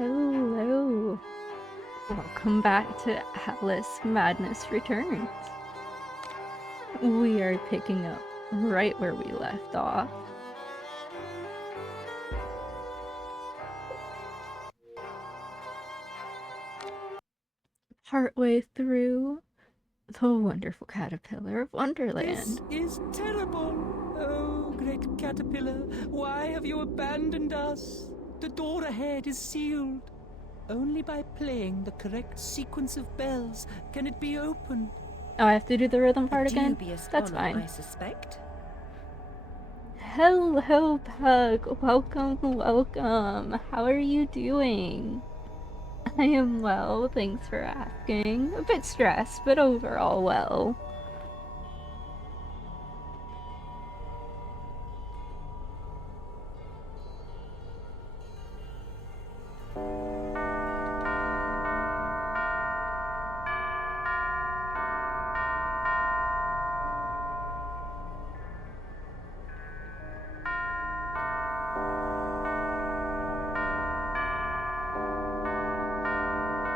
Hello. Welcome back to Alice Madness Returns. We are picking up right where we left off. Partway through the wonderful caterpillar of Wonderland. This is terrible. Oh, great caterpillar, why have you abandoned us? The door ahead is sealed. Only by playing the correct sequence of bells can it be opened. Oh, I have to do the rhythm part again? That's fine. I suspect. Hello, Pug. Welcome, welcome. How are you doing? I am well, thanks for asking. A bit stressed, but overall well.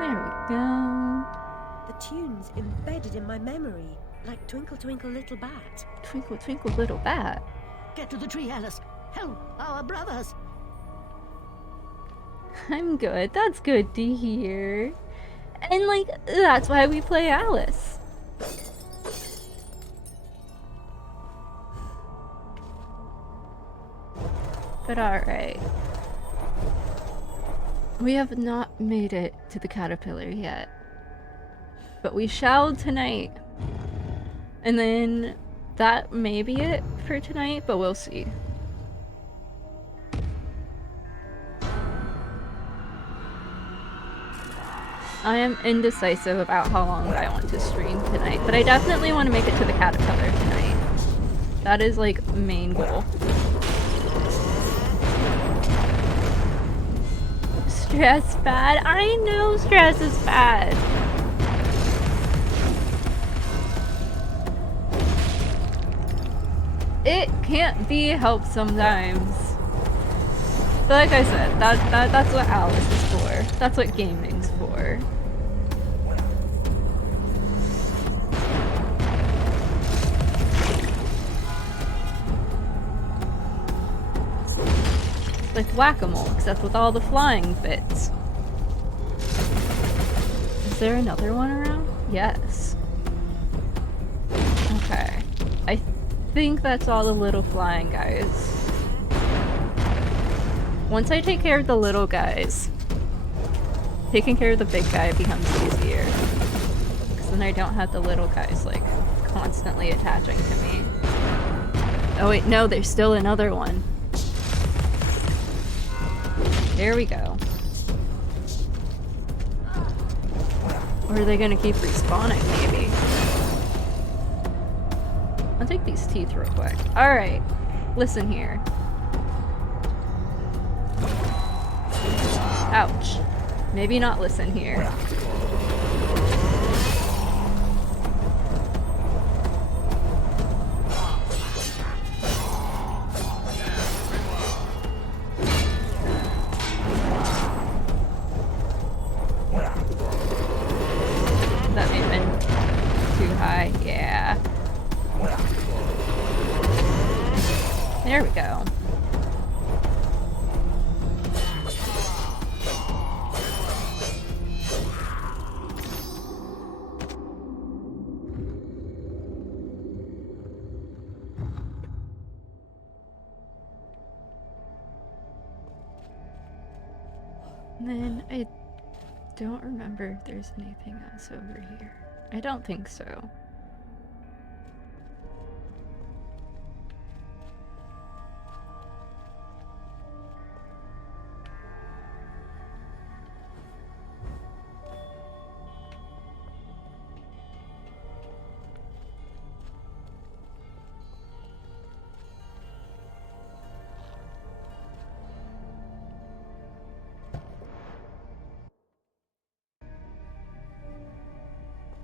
There we go. The tune's embedded in my memory, like Twinkle Twinkle Little Bat. Twinkle, twinkle, little bat. Get to the tree, Alice. Help our brothers. I'm good. That's good to hear. And, like, that's why we play Alice. But alright. We have not made it to the caterpillar yet. But we shall tonight. And then that may be it for tonight, but we'll see. I am indecisive about how long I want to stream tonight, but I definitely want to make it to the caterpillar tonight. That is like main goal. Stress bad? I know stress is bad. It can't be helped sometimes. But like I said, that's what Alice is for. That's what gaming's for. It's like whack-a-mole, except with all the flying bits. Is there another one around? Yes. Okay. I think that's all the little flying guys. Once I take care of the little guys, taking care of the big guy becomes easier. Because then I don't have the little guys, like, constantly attaching to me. Oh wait, no, there's still another one. There we go. Or are they gonna keep respawning, maybe? I'll take these teeth real quick. Alright, listen here. Ouch. Maybe not listen here. That may have been too high. Yeah. There we go. And then I don't remember if there's anything else over here. I don't think so.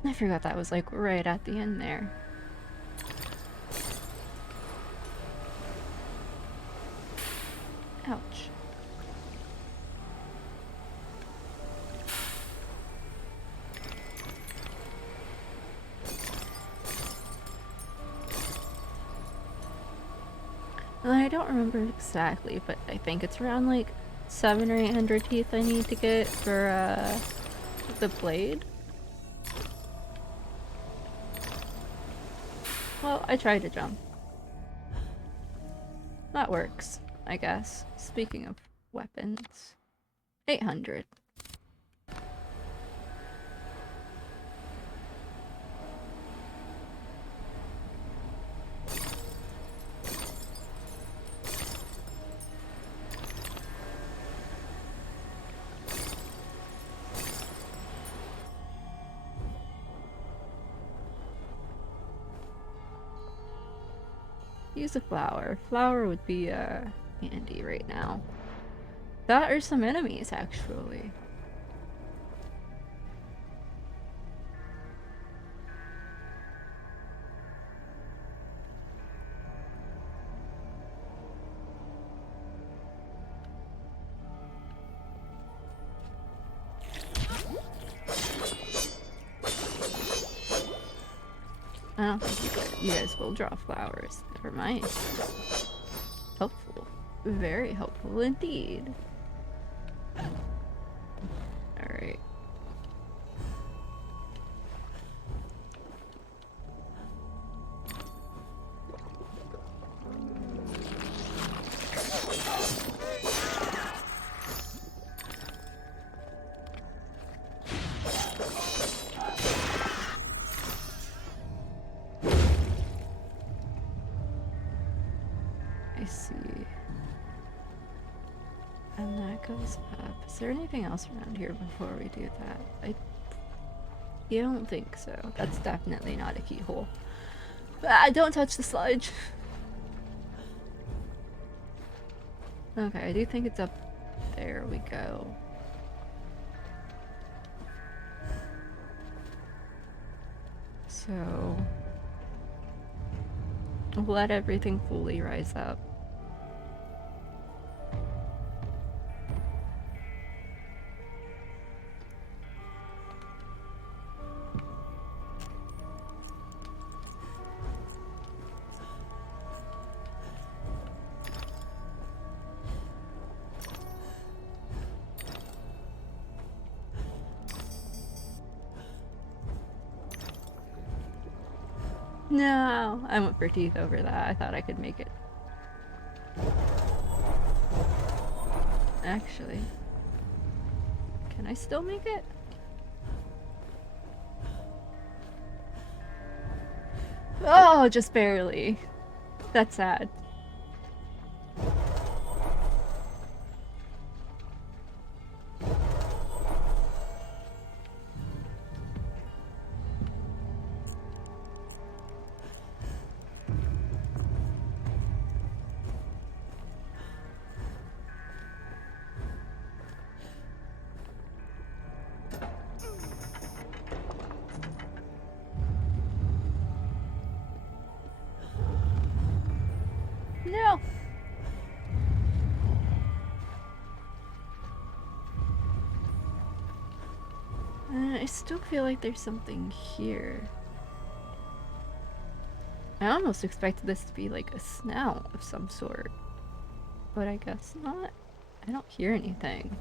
I forgot that was like right at the end there. Ouch. Well, I don't remember exactly, but I think it's around like 700 or 800 teeth I need to get for the blade. Well, I tried to jump. That works, I guess. Speaking of weapons. 800. Use a flower. Flower would be handy right now. That or some enemies, actually. I don't think you guys will draw flowers. Never mind. Helpful. Very helpful indeed. Alright. I see. And that goes up. Is there anything else around here before we do that? I don't think so. That's definitely not a keyhole. Ah, don't touch the sludge! Okay, I do think it's up there we go. So let everything fully rise up. No, I went for teeth over that. I thought I could make it. Actually, can I still make it? Oh, just barely. That's sad. No. I still feel like there's something here. I almost expected this to be like a snout of some sort, but I guess not. I don't hear anything.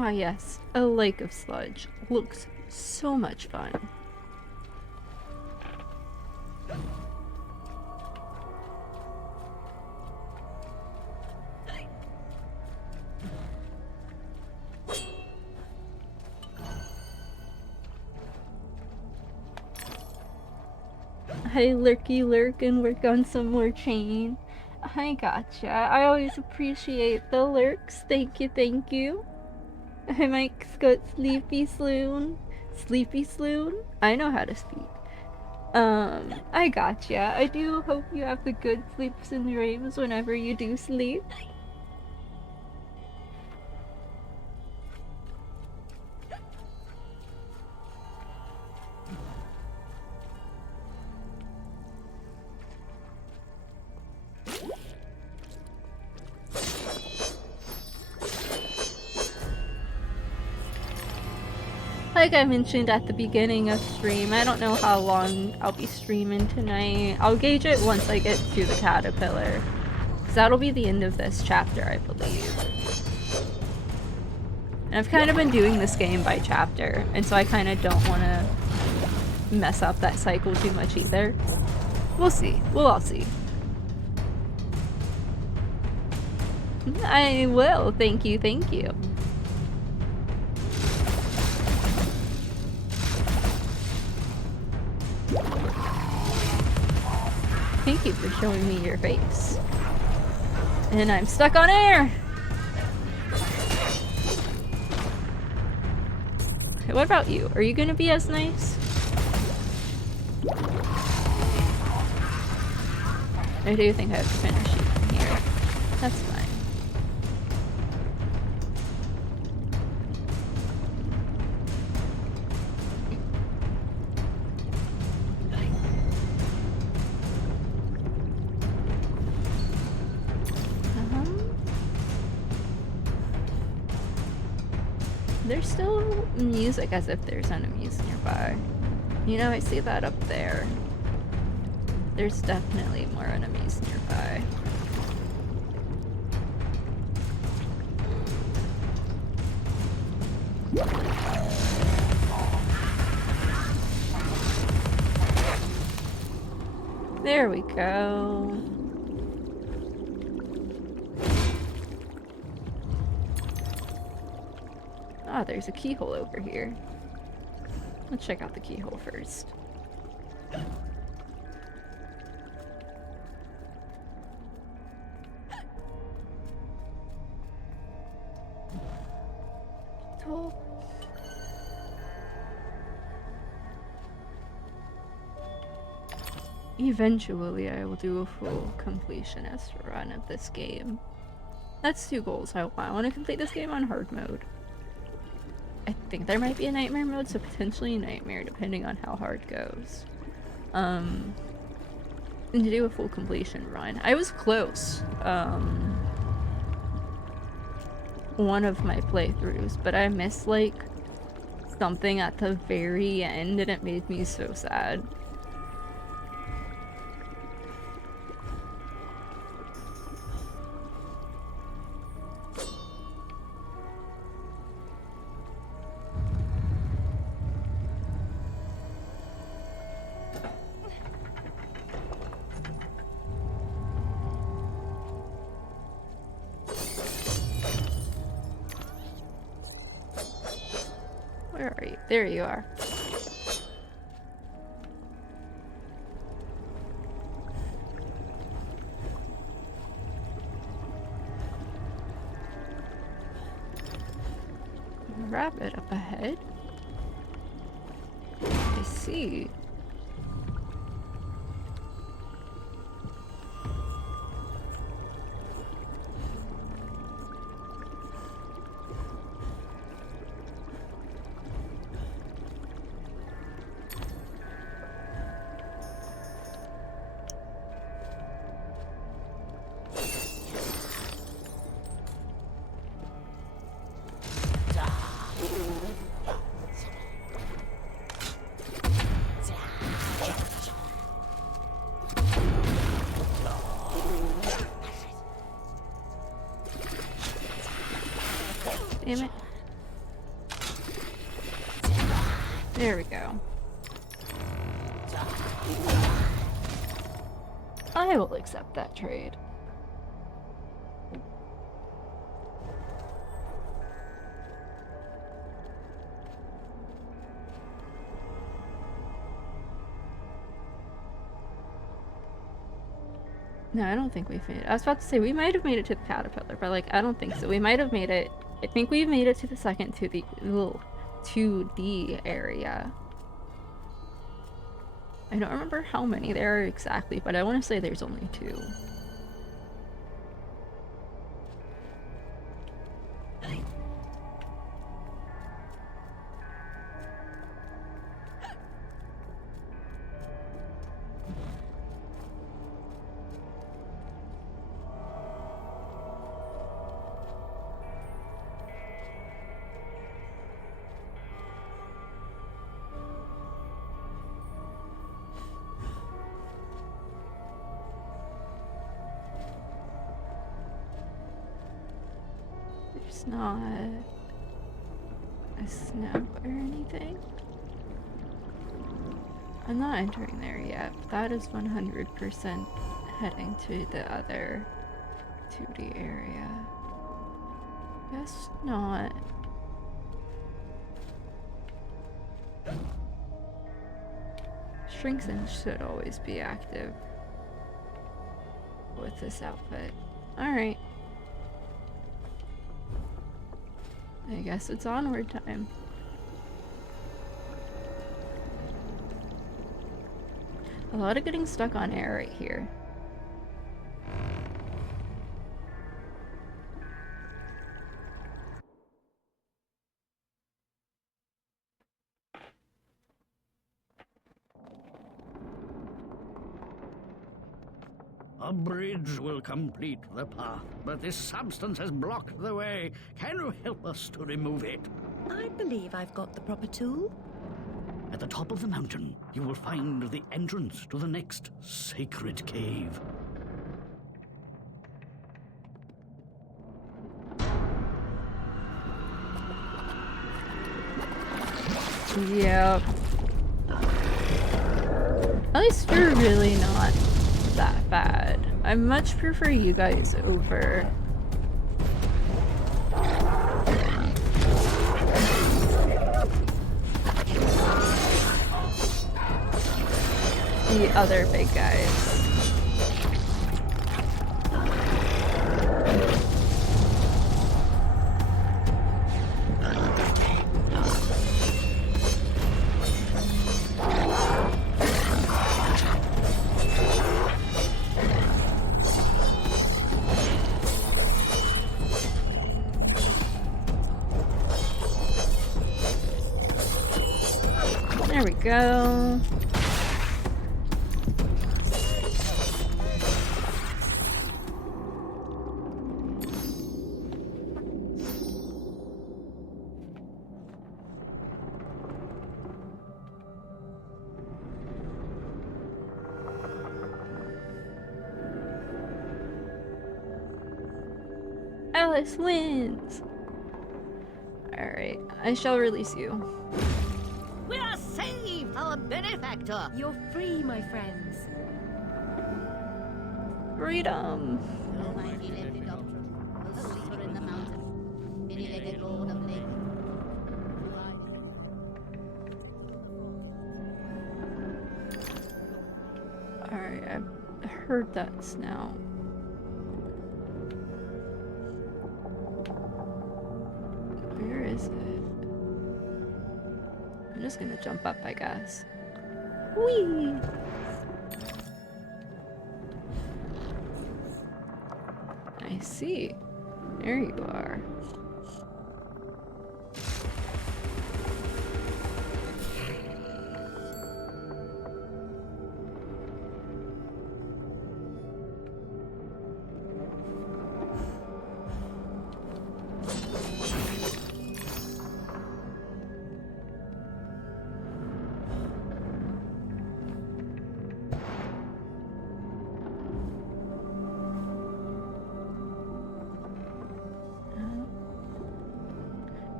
Ah yes, a lake of sludge. Looks so much fun. I lurky lurk and work on some more chain. I gotcha. I always appreciate the lurks. Thank you, thank you. I might go sleepy sloon. Sleepy sloon? I know how to speak. I gotcha. I do hope you have the good sleeps and dreams whenever you do sleep. Like I mentioned at the beginning of stream, I don't know how long I'll be streaming tonight. I'll gauge it once I get to the caterpillar. Because that'll be the end of this chapter, I believe. And I've kind of been doing this game by chapter, and so I kind of don't want to mess up that cycle too much either. We'll see. We'll all see. I will. Thank you, thank you. Thank you for showing me your face. And I'm stuck on air! Okay, what about you? Are you gonna be as nice? I do think I have to finish you from here. That's fine. There's still music as if there's enemies nearby. You know, I see that up there. There's definitely more enemies nearby. There we go. Ah, there's a keyhole over here. Let's check out the keyhole first. Tool. Eventually, I will do a full completionist run of this game. That's 2 goals I want. I want to complete this game on hard mode. I think there might be a nightmare mode, so potentially nightmare, depending on how hard goes. And to do a full completion run. I was close, one of my playthroughs, but I missed, like, something at the very end, and it made me so sad. Where are you? There you are. Rabbit up ahead. I see. Damn it. There we go. I will accept that trade. No, I don't think we've made it. I was about to say we might have made it to the caterpillar, but like I don't think so. We might have made it. I think we've made it to the second 2D area. I don't remember how many there are exactly, but I want to say there's only 2. There's not a snap or anything. I'm not entering there yet, but that is 100% heading to the other 2D area. Guess not. Shrinks should always be active with this outfit. Alright. I guess it's onward time. A lot of getting stuck on air right here. A bridge will complete the path, but this substance has blocked the way. Can you help us to remove it? I believe I've got the proper tool. At the top of the mountain, you will find the entrance to the next sacred cave. Yep. At least you're really not that bad. I much prefer you guys over the other big guys. There we go. Alice wins! Alright, I shall release you. We are saved, our benefactor! You're free, my friends. Freedom! Almighty lifted up, a sleeper in the mountain, many-legged lord of lake. Alright, I've heard that now. Where is it? I'm just gonna jump up, I guess. Whee! I see. There you are.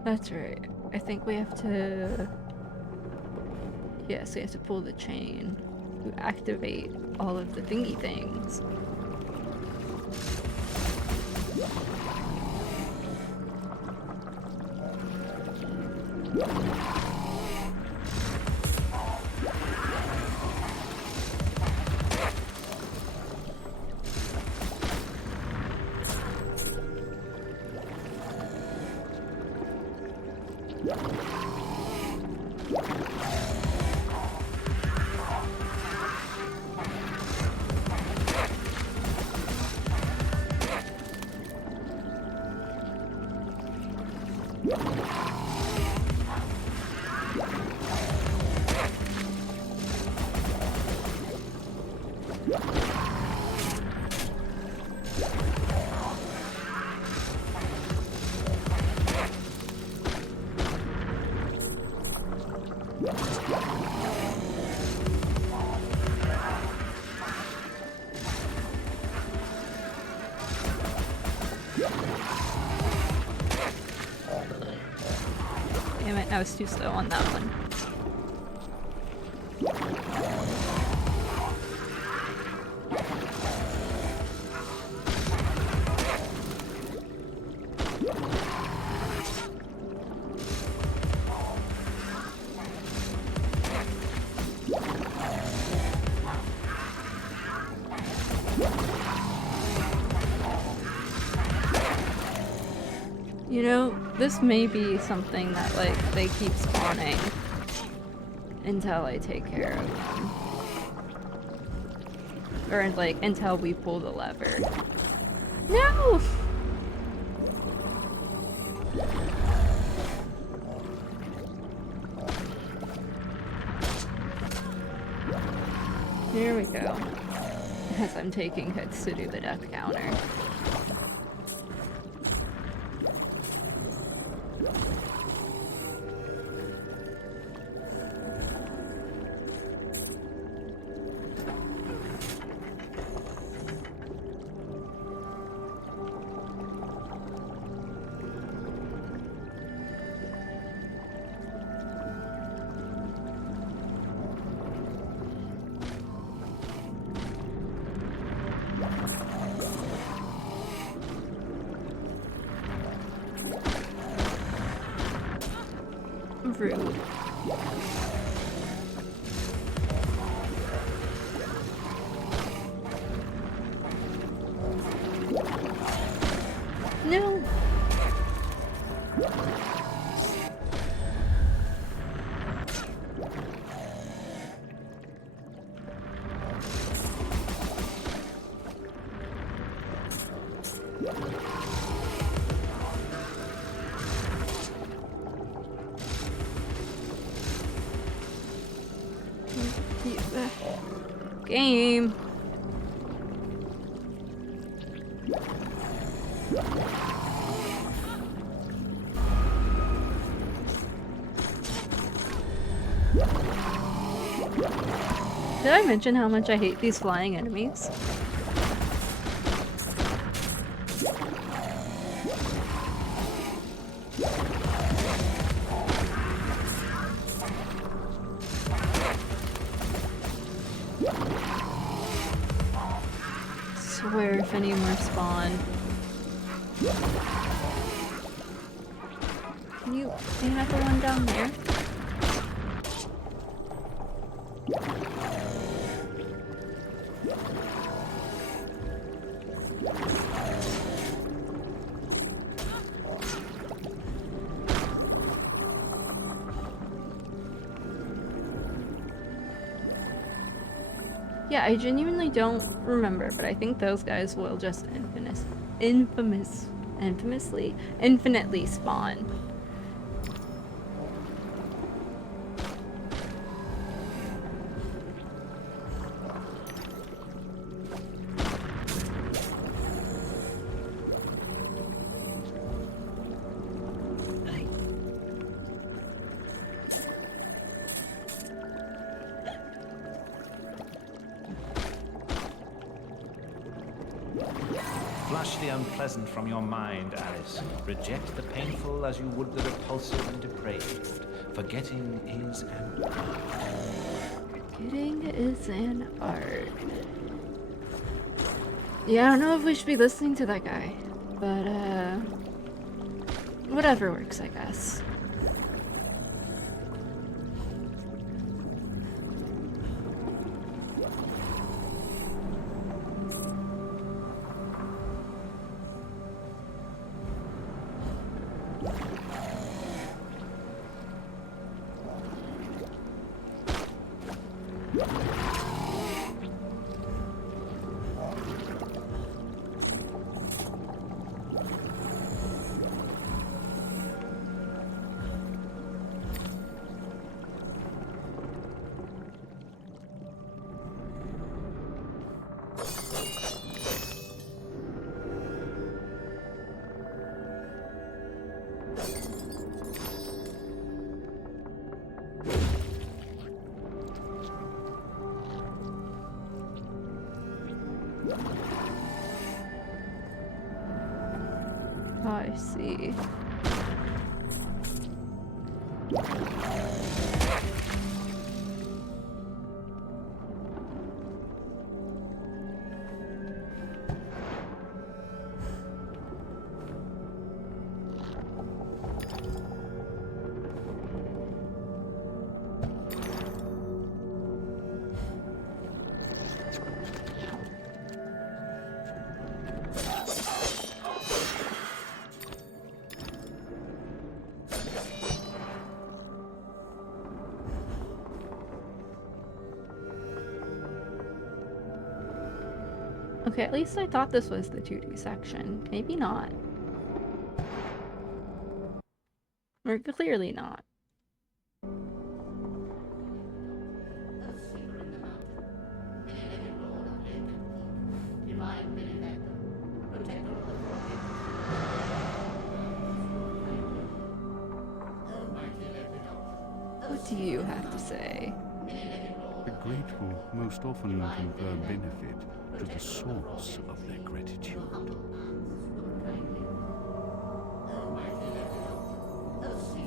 That's right. I think we have to... Yes, we have to pull the chain to activate all of the thingy things. I was too slow on that one. You know, this may be something that, like, they keep spawning until I take care of them. Or, like, until we pull the lever. No! Here we go. As I'm taking hits to do the death counter. Rude. No. Game. Did I mention how much I hate these flying enemies? Swear if any more spawn. Can you aim at the one down there? Yeah, I genuinely don't remember, but I think those guys will just infinitely spawn. Flush the unpleasant from your mind, Alice. Reject the painful as you would the repulsive and depraved. Forgetting is an art. Forgetting is an art. Yeah, I don't know if we should be listening to that guy, but whatever works, I guess. I see. Okay, at least I thought this was the 2D section. Maybe not. Or clearly not. What do you have to say? The grateful most often confer benefit to the source of their gratitude.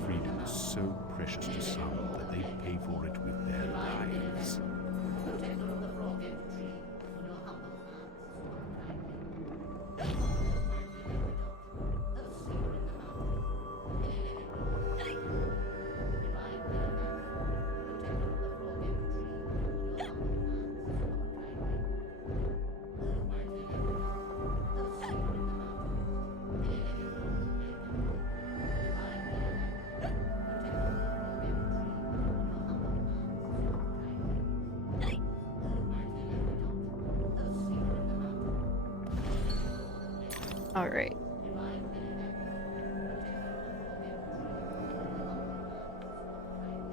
Freedom is so precious to some that they pay for it with their lives. Alright.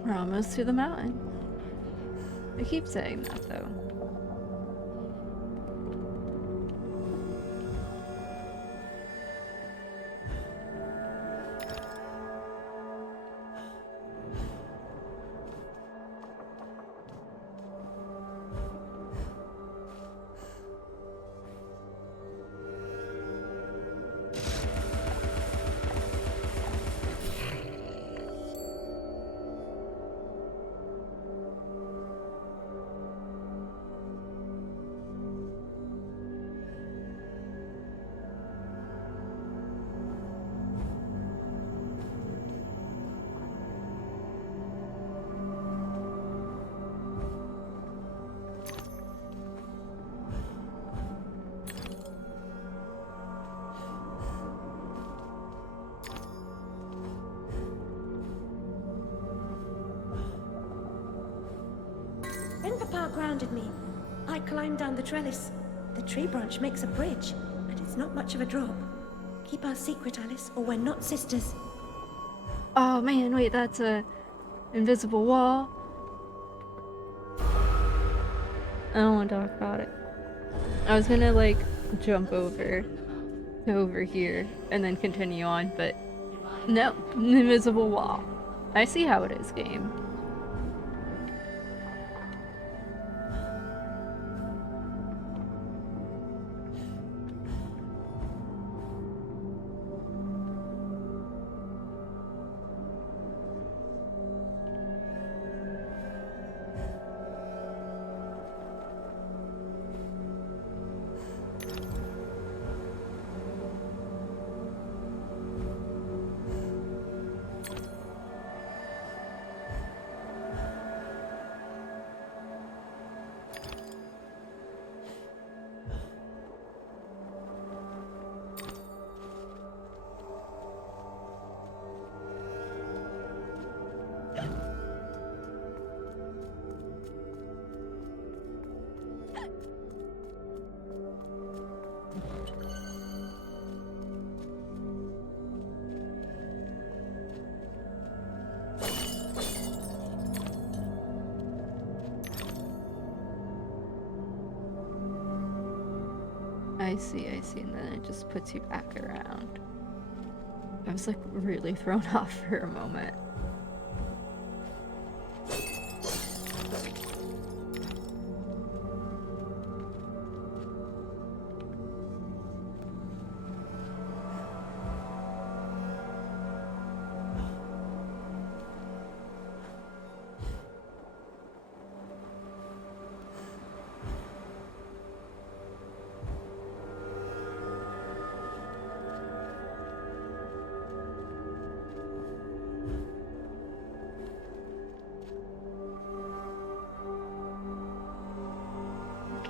We're almost to the mountain. I keep saying that though. When Papa grounded me, I climbed down the trellis. The tree branch makes a bridge, and it's not much of a drop. Keep our secret, Alice, or we're not sisters. Oh man, wait, that's a invisible wall. I don't want to talk about it. I was gonna like jump over to over here and then continue on, but no, invisible wall. I see how it is, game. I see, and then it just puts you back around. I was like really thrown off for a moment.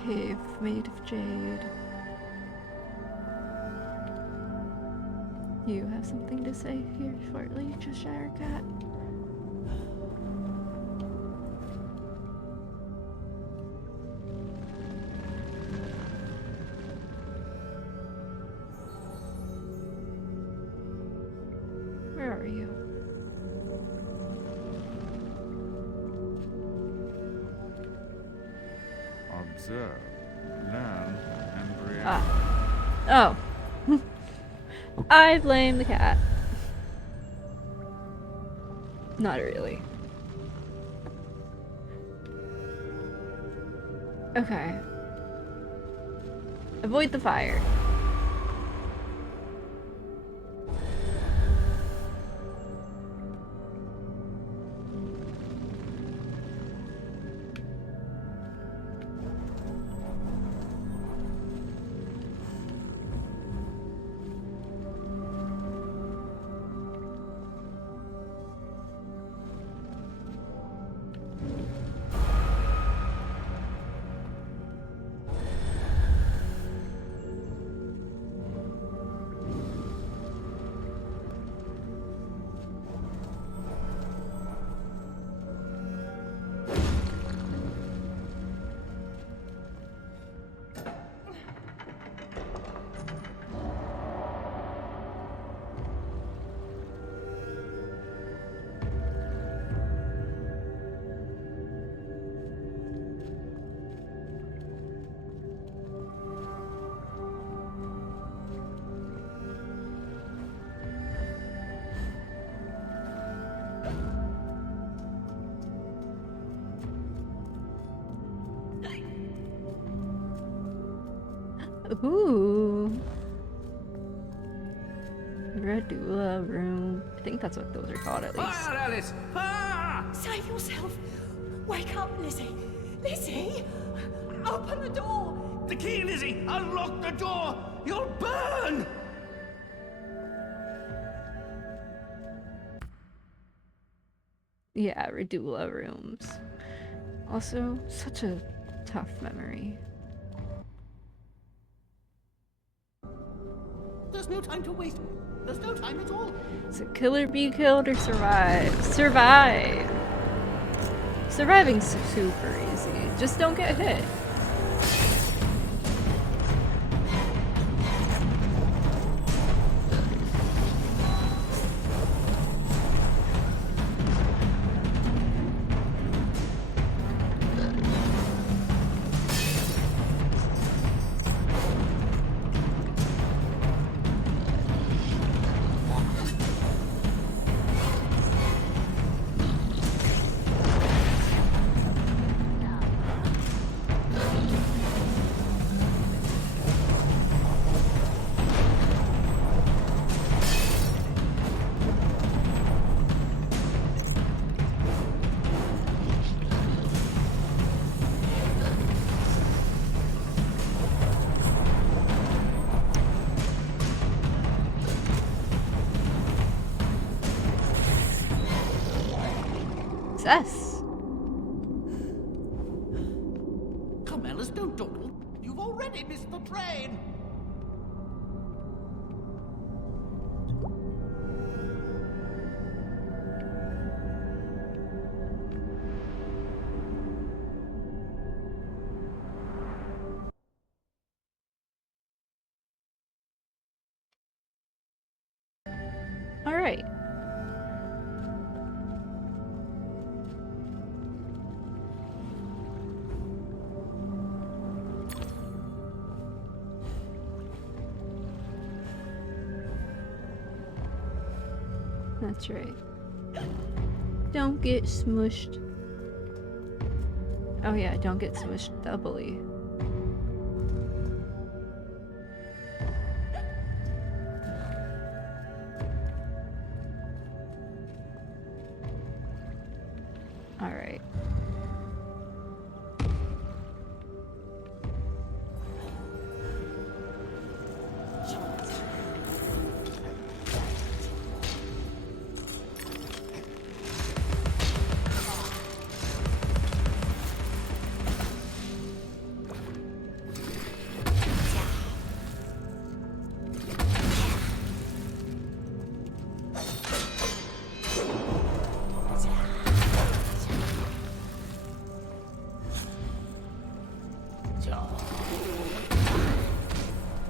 cave made of jade. You have something to say here shortly, Cheshire Cat? Where are you? Observe, learn, and react. Ah. Oh. I blame the cat. Not really. Okay. Avoid the fire. Ooh. Radula room. I think that's what those are called at least. Fire, Alice! Fire! Save yourself! Wake up, Lizzie! Lizzie! Open the door! The key, Lizzie! Unlock the door! You'll burn! Yeah, Radula rooms. Also, such a tough memory. There's no time to waste. There's no time at all. So kill or be killed or survive? Survive! Surviving's super easy. Just don't get hit. Success. Come, Alice, don't dawdle. You've already missed the train. All right. That's right. Don't get smushed. Oh yeah, don't get smushed doubly. All right.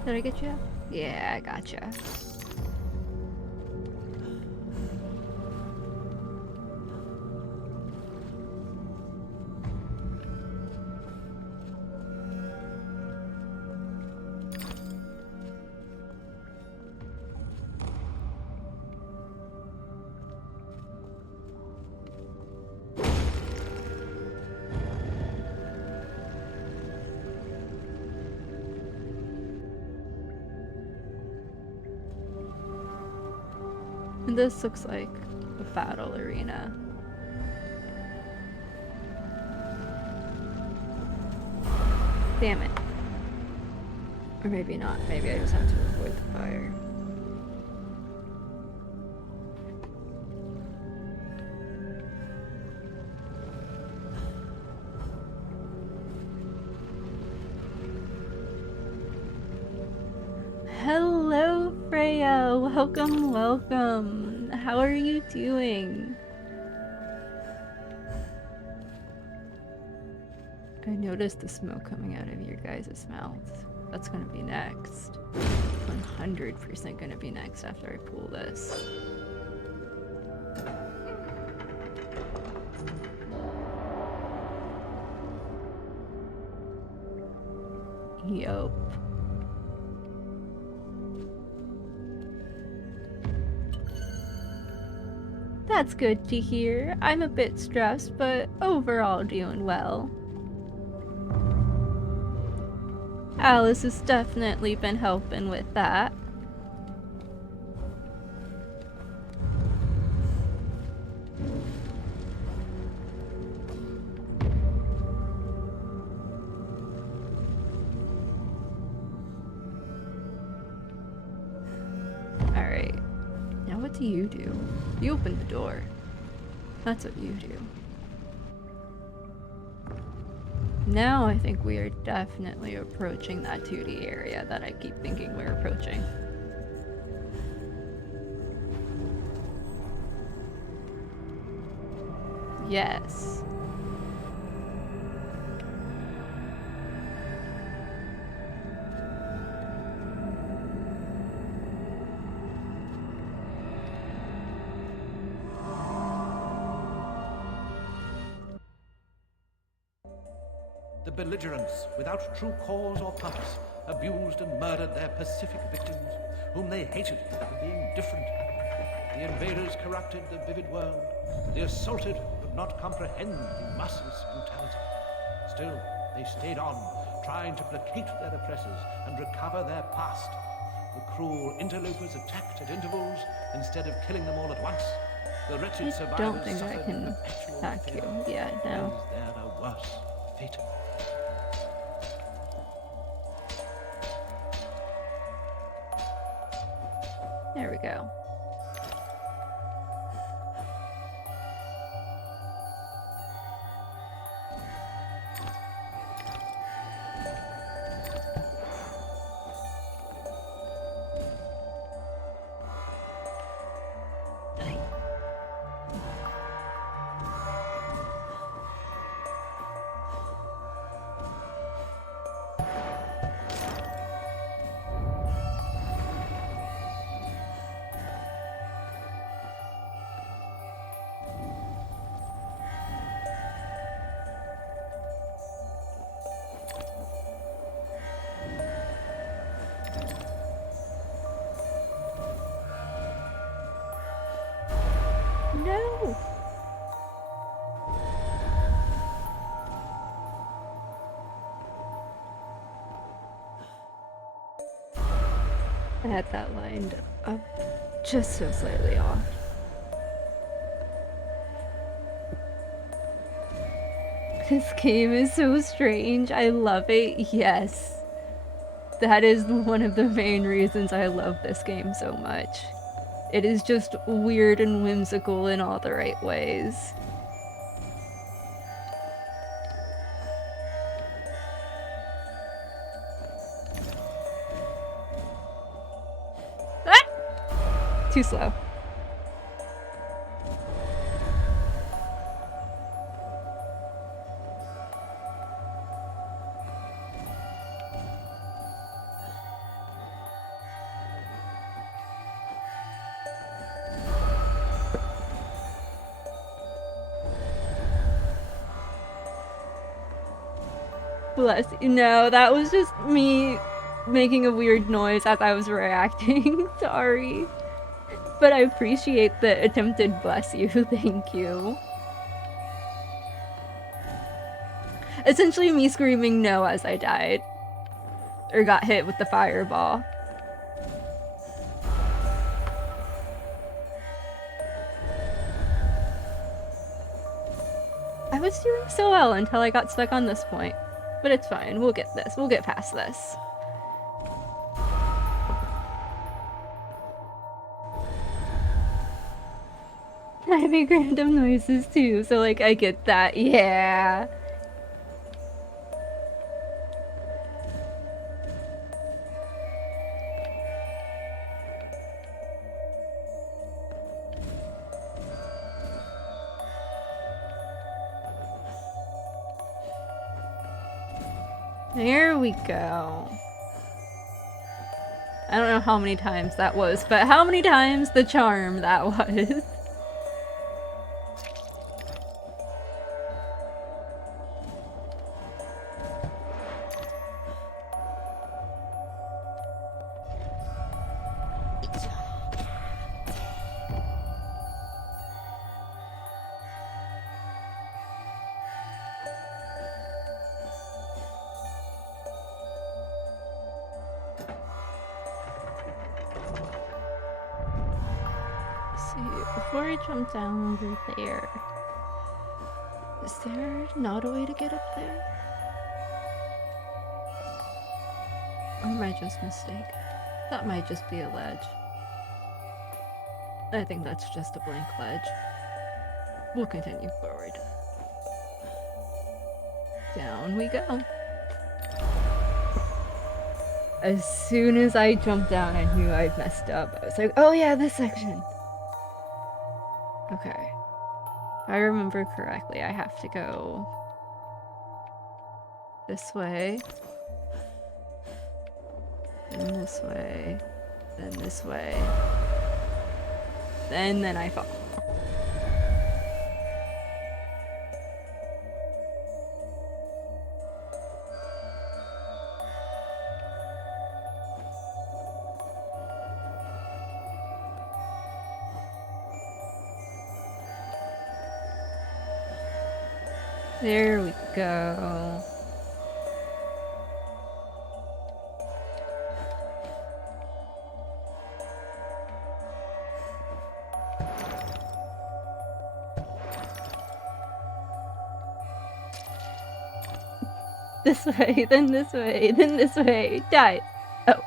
Did I get you? Yeah, I gotcha. This looks like a battle arena. Damn it. Or maybe not. Maybe I just have to avoid the fire. Hello, Freya. Welcome, welcome. How are you doing? I noticed the smoke coming out of your guys' mouths. That's gonna be next. 100% gonna be next after I pull this. Yup. That's good to hear. I'm a bit stressed, but overall doing well. Alice has definitely been helping with that. Alright. Now what do? You open the door. That's what you do. Now I think we are definitely approaching that 2D area that I keep thinking we're approaching. Yes. The belligerents, without true cause or purpose, abused and murdered their pacific victims, whom they hated for being different. The invaders corrupted the vivid world. The assaulted could not comprehend the merciless brutality. Still, they stayed on, trying to placate their oppressors and recover their past. The cruel interlopers attacked at intervals instead of killing them all at once. The wretched I survivors don't think I suffered can perpetual hack you. failure. Yeah, no. Is there a worse fate? There we go. No! I had that lined up just so slightly off. This game is so strange. I love it. Yes. That is one of the main reasons I love this game so much. It is just weird and whimsical in all the right ways. Ah! Too slow. Bless you. No, that was just me making a weird noise as I was reacting. Sorry. But I appreciate the attempted bless you. Thank you. Essentially me screaming no as I died. Or got hit with the fireball. I was doing so well until I got stuck on this point. But it's fine, we'll get this. We'll get past this. I make random noises too, so like I get that. Yeah. There we go. I don't know how many times that was, but how many times the charm that was. Before I jump down over there, is there not a way to get up there? Or am I just mistaken? That might just be a ledge. I think that's just a blank ledge. We'll continue forward. Down we go. As soon as I jumped down, I knew I'd messed up. I was like, oh yeah, this section. Okay. If I remember correctly, I have to go this way, then this way, then this way, and then I fall. There we go. This way, then this way, then this way. Die. Oh.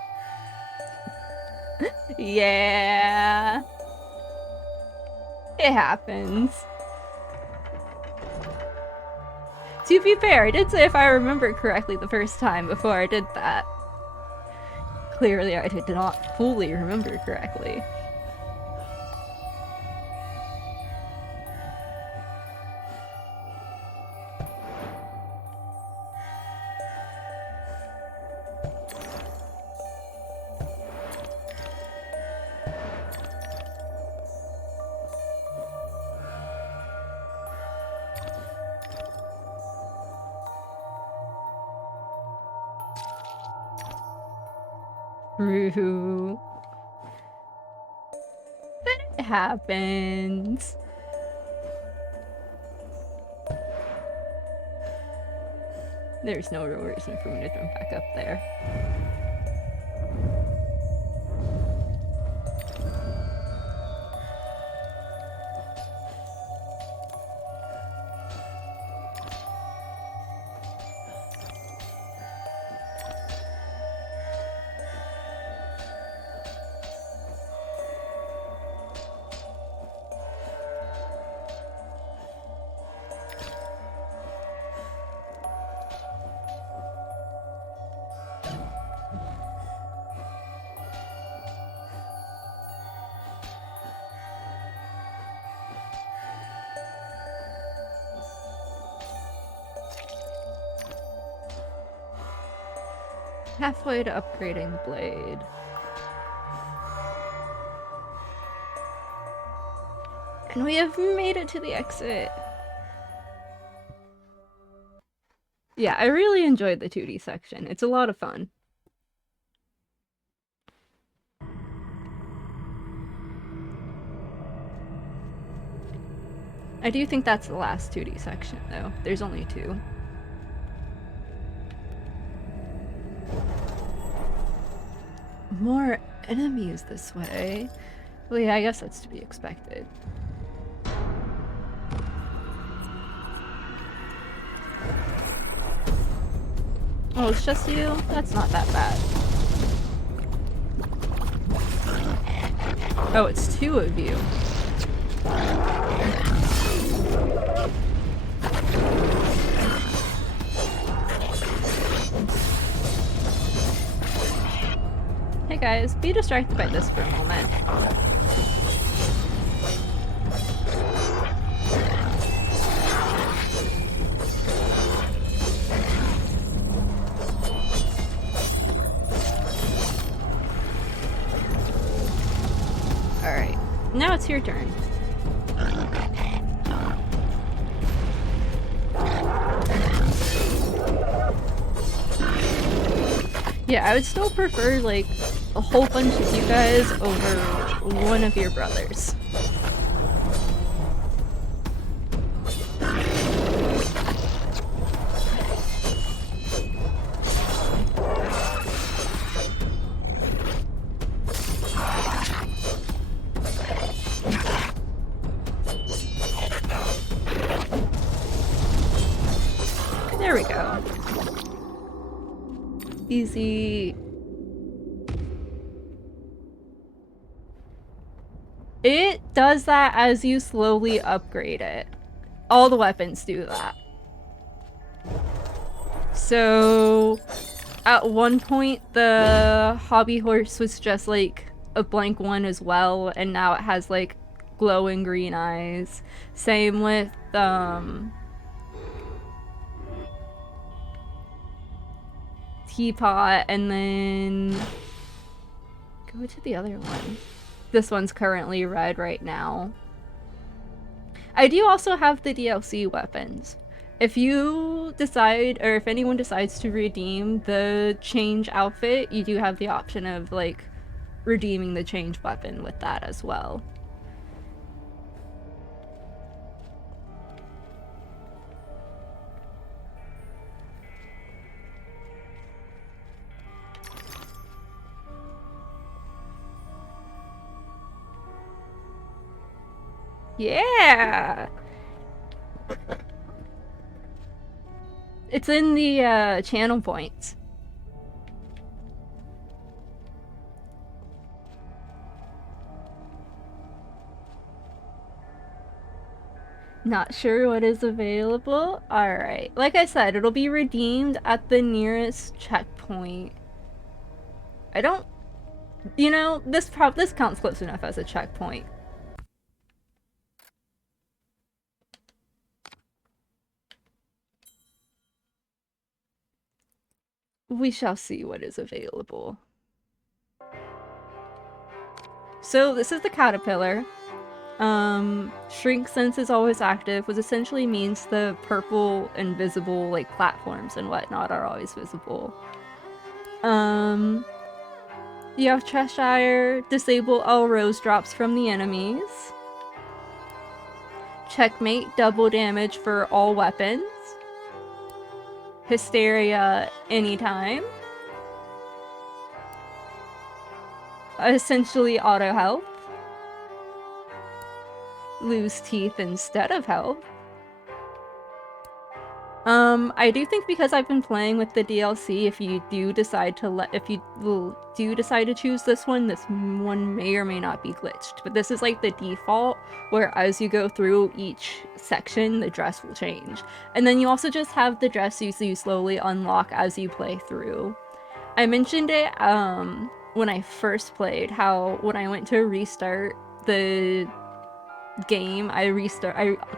Yeah. It happens. To be fair, I did say if I remember correctly the first time before I did that. Clearly I did not fully remember correctly. True. But it happens. There's no real reason for me to jump back up there. Halfway to upgrading the blade. And we have made it to the exit. Yeah, I really enjoyed the 2D section. It's a lot of fun. I do think that's the last 2D section, though. There's only 2. More enemies this way. Well, yeah, I guess that's to be expected. Oh, it's just you? That's not that bad. Oh, it's 2 of you. Hey guys, be distracted by this for a moment. Alright, now it's your turn. Yeah, I would still prefer, like, a whole bunch of you guys over one of your brothers. There we go. Easy. It does that as you slowly upgrade it. All the weapons do that. So, at one point, the hobby horse was just like a blank one as well, and now it has like glowing green eyes. Same with, Teapot, and then go to the other one. This one's currently red right now. I do also have the DLC weapons. If you decide, or if anyone decides to redeem the change outfit, you do have the option of like redeeming the change weapon with that as well. Yeah! It's in the channel points. Not sure what is available? Alright. Like I said, it'll be redeemed at the nearest checkpoint. I don't... You know, this counts close enough as a checkpoint. We shall see what is available. So this is the caterpillar. Shrink sense is always active, which essentially means the purple invisible like platforms and whatnot are always visible. You have Cheshire, disable all rose drops from the enemies. Checkmate, double damage for all weapons. Hysteria, anytime. Essentially auto health. Lose teeth instead of health. I do think because I've been playing with the DLC, if you do decide to choose this one may or may not be glitched. But this is like the default, where as you go through each section, the dress will change. And then you also just have the dress you slowly unlock as you play through. I mentioned it when I first played, how when I went to restart the game, I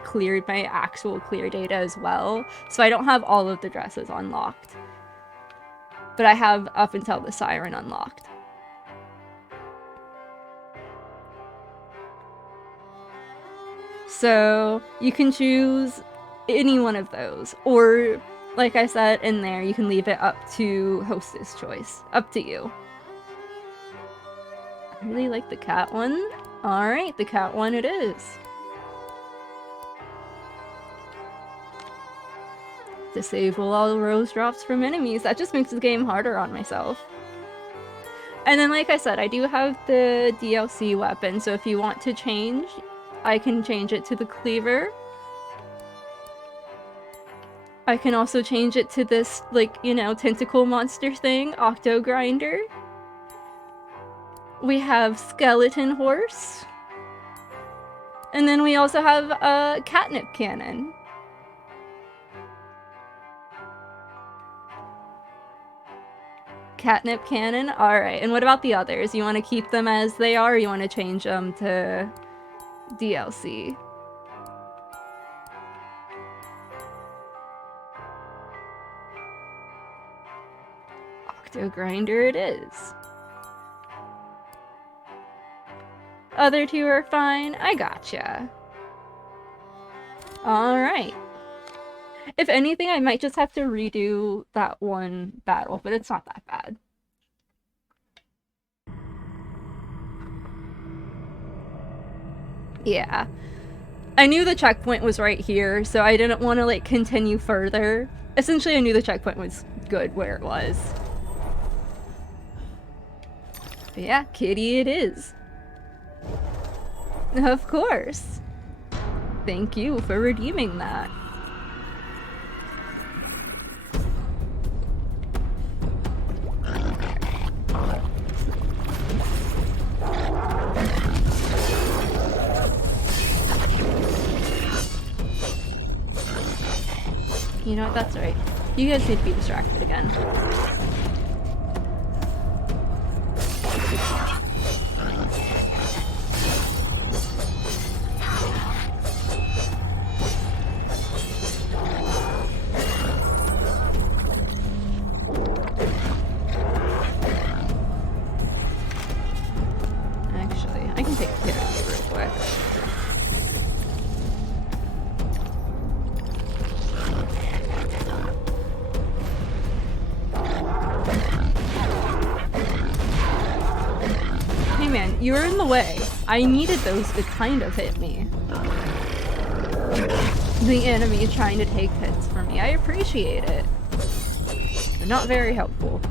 cleared my actual clear data as well, so I don't have all of the dresses unlocked, but I have up until the siren unlocked. So you can choose any one of those, or like I said in there, you can leave it up to hostess choice. Up to you. I really like the cat one. Alright, the cat one it is. Disable all rose drops from enemies. That just makes the game harder on myself. And then, like I said, I do have the DLC weapon, so if you want to change, I can change it to the cleaver. I can also change it to this, like, you know, tentacle monster thing, Octo Grinder. We have Skeleton Horse. And then we also have a Catnip Cannon. Catnip Cannon? Alright, and what about the others? You want to keep them as they are, or you want to change them to DLC? Octo Grinder it is. Other two are fine. I gotcha. Alright. If anything, I might just have to redo that one battle, but it's not that bad. Yeah. I knew the checkpoint was right here, so I didn't want to, like, continue further. Essentially, I knew the checkpoint was good where it was. But yeah, kitty it is. Of course. Thank you for redeeming that. You know what, that's right. You guys need to be distracted again. Actually, I can take care of you real quick. Hey man, you were in the way. I needed those to kind of hit me. The enemy trying to take hits from me. I appreciate it. They're not very helpful.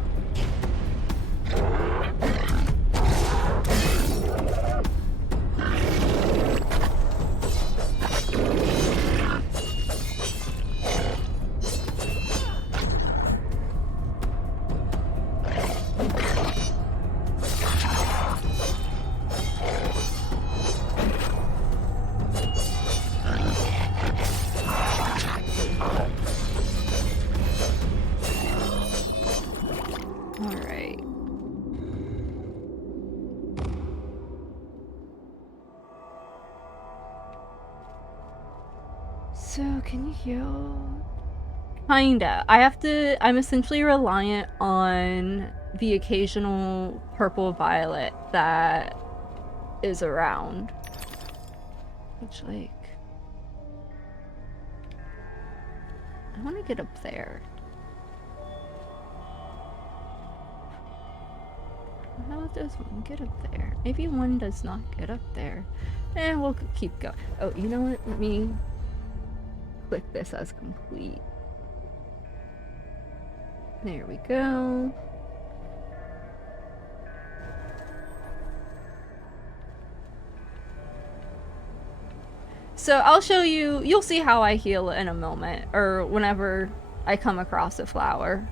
So, can you heal? Kinda. I'm essentially reliant on the occasional purple violet that is around. Which, like... I want to get up there. How does one get up there? Maybe one does not get up there. We'll keep going. Oh, you know what? Let me click this as complete. There we go. So I'll show you, you'll see how I heal in a moment, or whenever I come across a flower.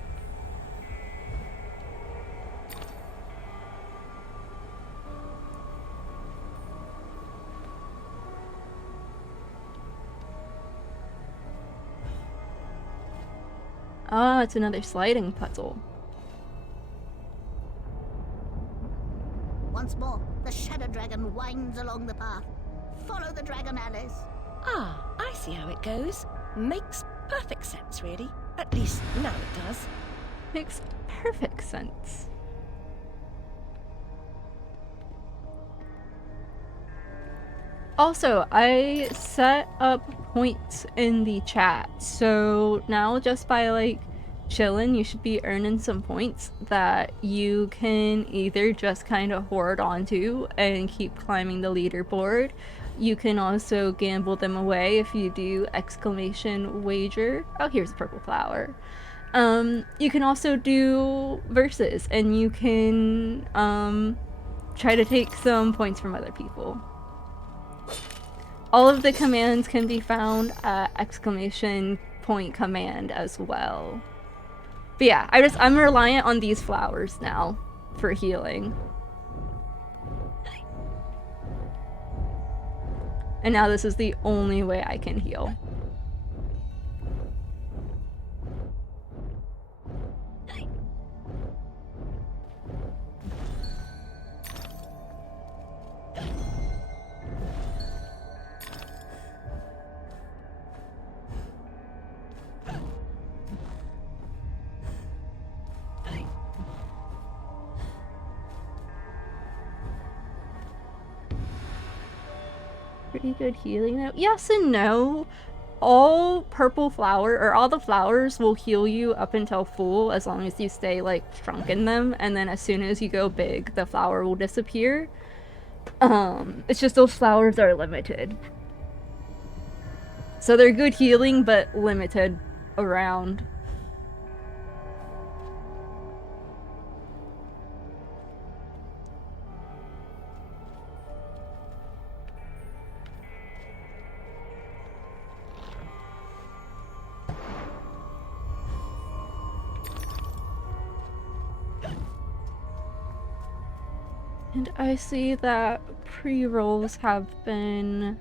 Ah, it's another sliding puzzle. Once more, the shadow dragon winds along the path. Follow the dragon, Alice. Ah, I see how it goes. Makes perfect sense, really. At least now it does. Makes perfect sense. Also, I set up points in the chat. So now just by like chilling, you should be earning some points that you can either just kind of hoard onto and keep climbing the leaderboard. You can also gamble them away if you do exclamation wager. Oh, here's a purple flower. You can also do versus, and you can try to take some points from other people. All of the commands can be found at exclamation point command as well. But yeah, I'm reliant on these flowers now for healing. And now this is the only way I can heal. Pretty good healing though. Yes and no. All purple flower, or all the flowers will heal you up until full as long as you stay like shrunk in them, and then as soon as you go big, the flower will disappear. It's just those flowers are limited. So they're good healing, but limited around. And I see that pre-rolls have been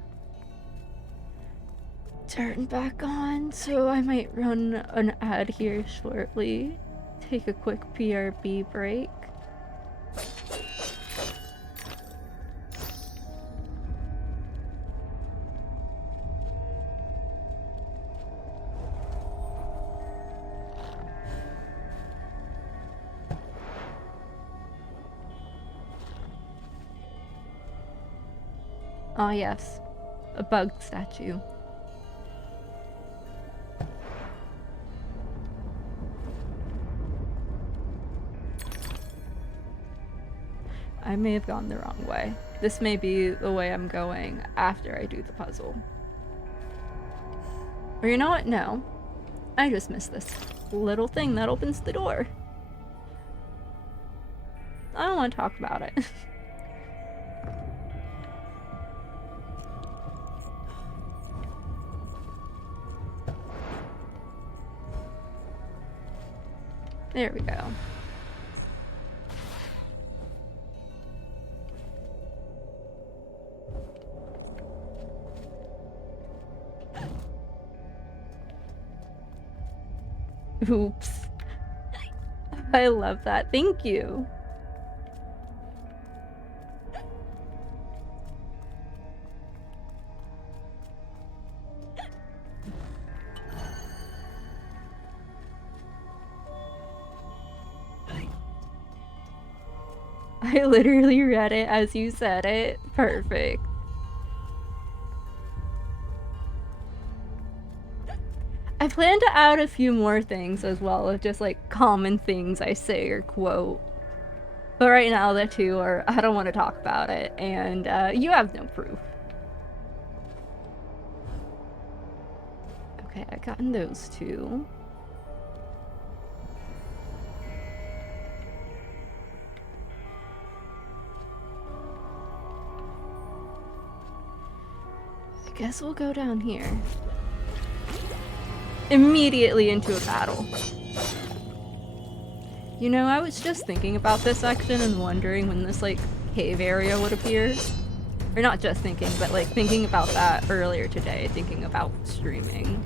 turned back on, so I might run an ad here shortly. Take a quick PRB break. Ah yes, a bug statue. I may have gone the wrong way. This may be the way I'm going after I do the puzzle. Or you know what? No. I just missed this little thing that opens the door. I don't want to talk about it. There we go. Oops. I love that. Thank you. I literally read it as you said it. Perfect. I plan to add a few more things as well, of just like common things I say or quote. But right now the two are, I don't want to talk about it, and you have no proof. Okay, I've gotten those two. I guess we'll go down here. Immediately into a battle. You know, I was just thinking about this section and wondering when this, like, cave area would appear. Or not just thinking, but, like, thinking about that earlier today, thinking about streaming.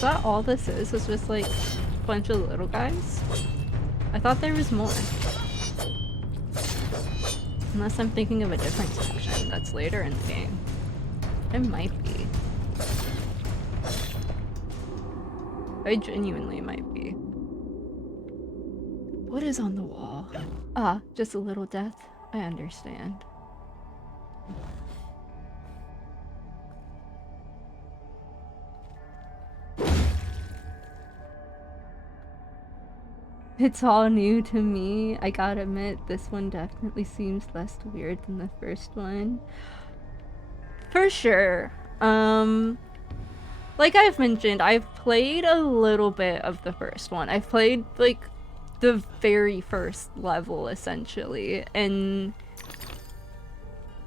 Is that all this is? It's just like a bunch of little guys? I thought there was more. Unless I'm thinking of a different section that's later in the game. It might be. I genuinely might be. What is on the wall? Ah, just a little death. I understand. It's all new to me. I gotta admit, this one definitely seems less weird than the first one. For sure. Like I've mentioned, I've played a little bit of the first one. I've played, like, the very first level, essentially. And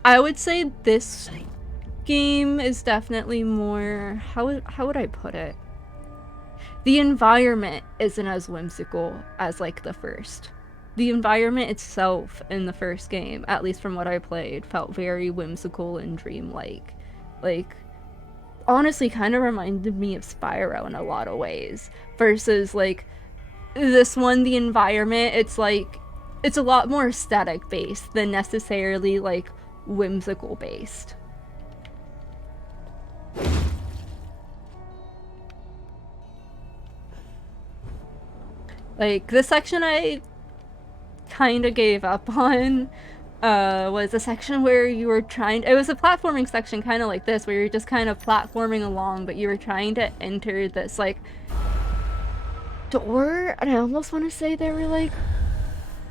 I would say this game is definitely more... How would I put it? The environment isn't as whimsical as, like, the first. The environment itself in the first game, at least from what I played, felt very whimsical and dreamlike. Like, honestly kind of reminded me of Spyro in a lot of ways. Versus, like, this one, the environment, it's like, it's a lot more aesthetic based than necessarily, like, whimsical based. Like, this section I kind of gave up on was a section where you were trying... It was a platforming section kind of like this, where you're just kind of platforming along, but you were trying to enter this, like, door, and I almost want to say there were, like,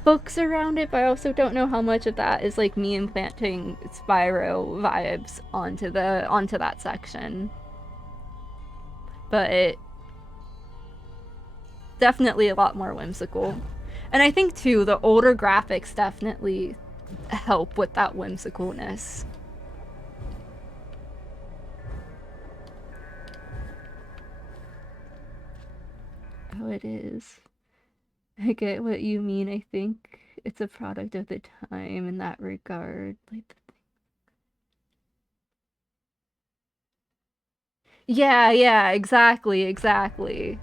books around it, but I also don't know how much of that is, like, me implanting Spyro vibes onto that section. But it... definitely a lot more whimsical. And I think, too, the older graphics definitely help with that whimsicalness. Oh, it is. I get what you mean. I think it's a product of the time in that regard. Like, yeah, exactly.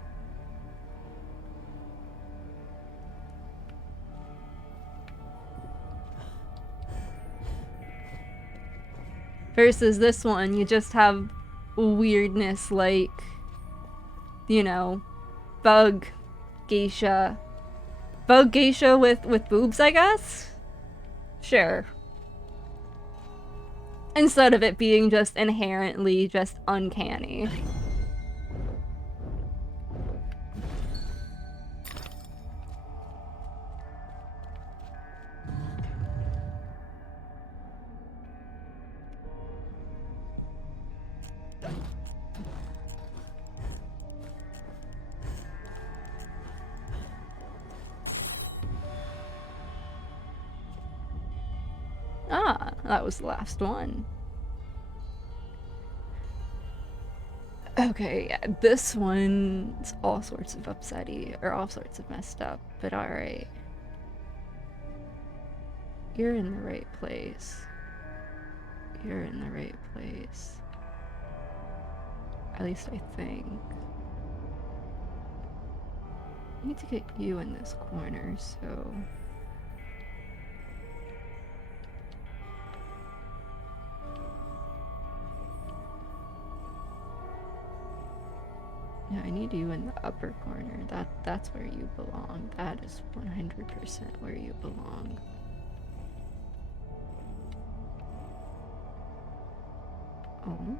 Versus this one, you just have weirdness like, you know, bug geisha. Bug geisha with boobs, I guess? Sure. Instead of it being just inherently just uncanny. Ah, that was the last one. Okay, yeah, this one's all sorts of upsetty, or all sorts of messed up, but alright. You're in the right place. You're in the right place. At least I think. I need to get you in this corner, so... Yeah, I need you in the upper corner. That's where you belong. That is 100% where you belong. Oh.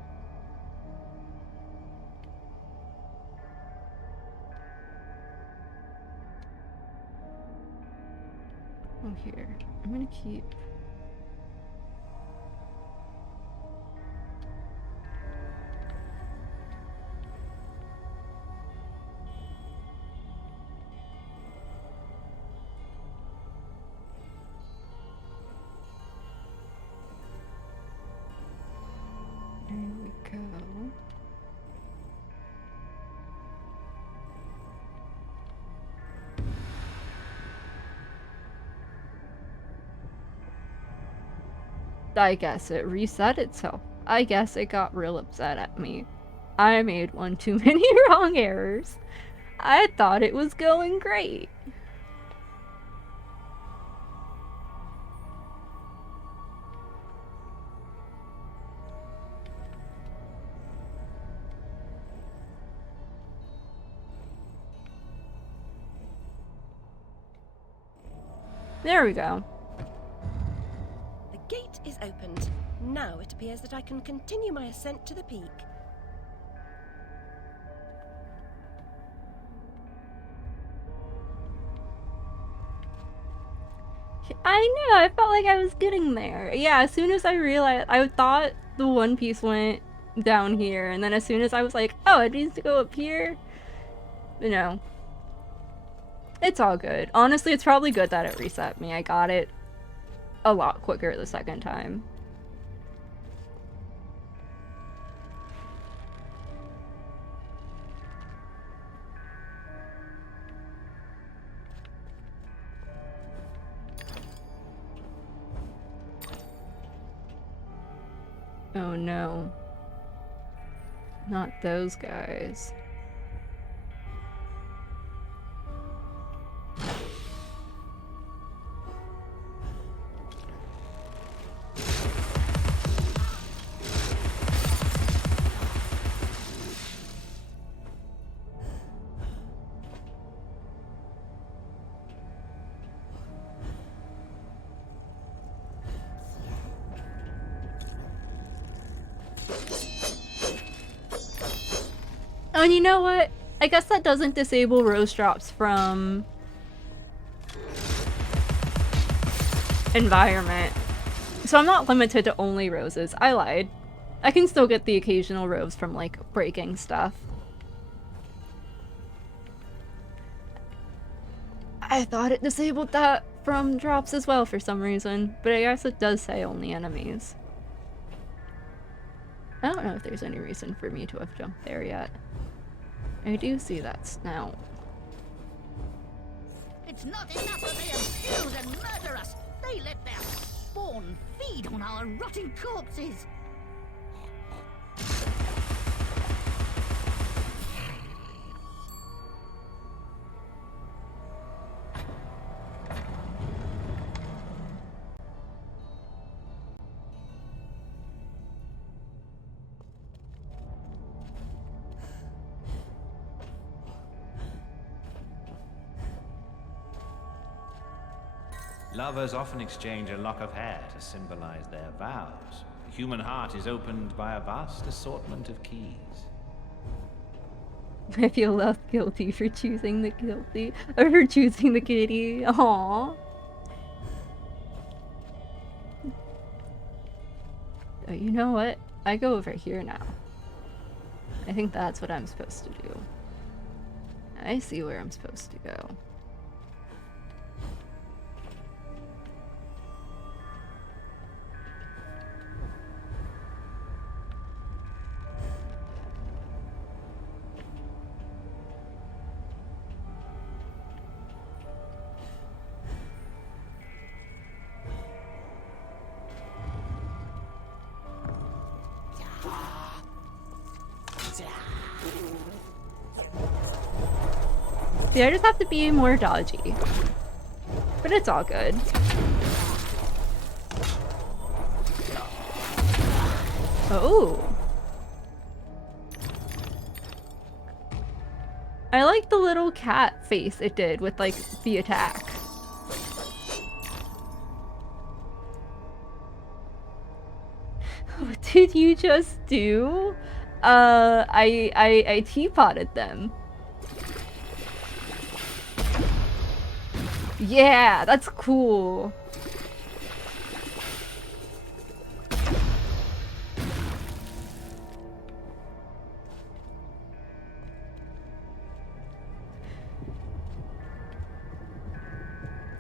Oh, here. I'm gonna keep... There we go. I guess it reset itself. I guess it got real upset at me. I made one too many wrong errors. I thought it was going great. There we go. The gate is opened. Now it appears that I can continue my ascent to the peak. I know, I felt like I was getting there. Yeah, as soon as I realized, I thought the One Piece went down here, and then as soon as I was like, oh, it needs to go up here, you know. It's all good. Honestly, it's probably good that it reset me. I got it a lot quicker the second time. Oh no. Not those guys. Oh, and you know what? I guess that doesn't disable rose drops from environment. So I'm not limited to only roses. I lied. I can still get the occasional rose from, like, breaking stuff. I thought it disabled that from drops as well for some reason, but I guess it does say only enemies. I don't know if there's any reason for me to have jumped there yet. I do see that snout. It's not enough that they abuse and murder us. They let their spawn feed on our rotting corpses. Lovers often exchange a lock of hair to symbolize their vows. The human heart is opened by a vast assortment of keys. I feel less guilty for choosing the guilty, or for choosing the kitty. Aww. Oh, you know what? I go over here now. I think that's what I'm supposed to do. I see where I'm supposed to go. See, I just have to be more dodgy. But it's all good. Oh. I like the little cat face it did with, like, the attack. What did you just do? I teapotted them. Yeah, that's cool.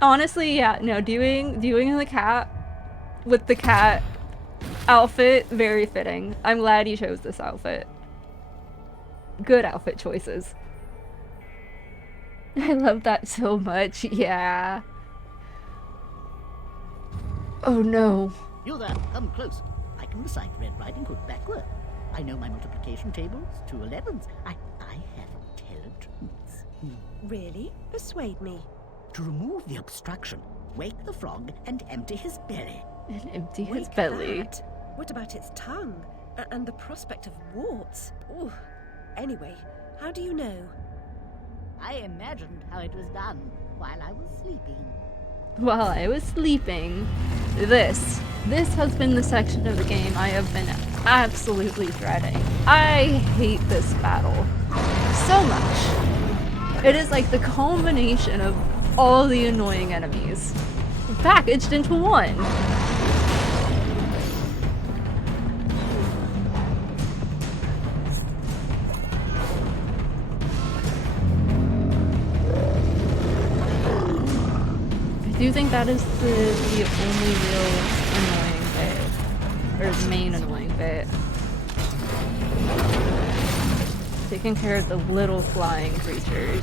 Honestly, yeah, no, doing the cat with the cat outfit, very fitting. I'm glad you chose this outfit. Good outfit choices. I love that so much, yeah. Oh no. You there, come close. I can recite Red Riding Hood backward. I know my multiplication tables, 2 11s. I have intelligence. Really? Persuade me. To remove the obstruction, wake the frog and empty his belly. And empty his Wake belly. that. What about its tongue? And the prospect of warts? Ooh. Anyway, how do you know? I imagined how it was done while I was sleeping. While I was sleeping, this has been the section of the game I have been absolutely dreading. I hate this battle so much. It is like the culmination of all the annoying enemies packaged into one. I do think that is the only real annoying bit, or the main annoying bit. Taking care of the little flying creatures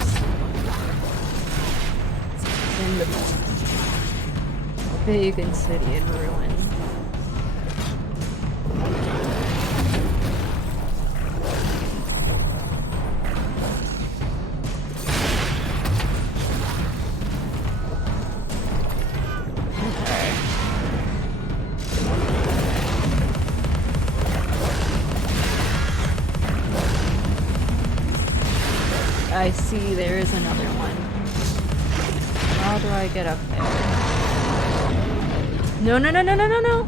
in the big city in ruin. I see there is another one. How do I get up there? No, no, no, no, no, no, no!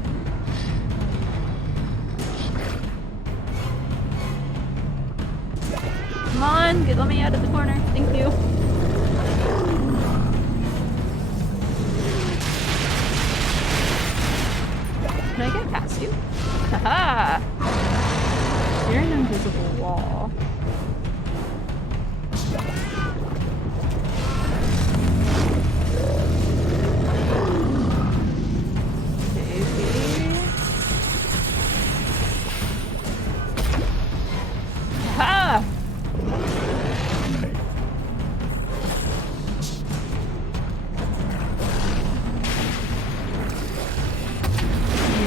Come on, let me out of the corner. Thank you. Can I get past you? Haha! You're an invisible wall. Ha!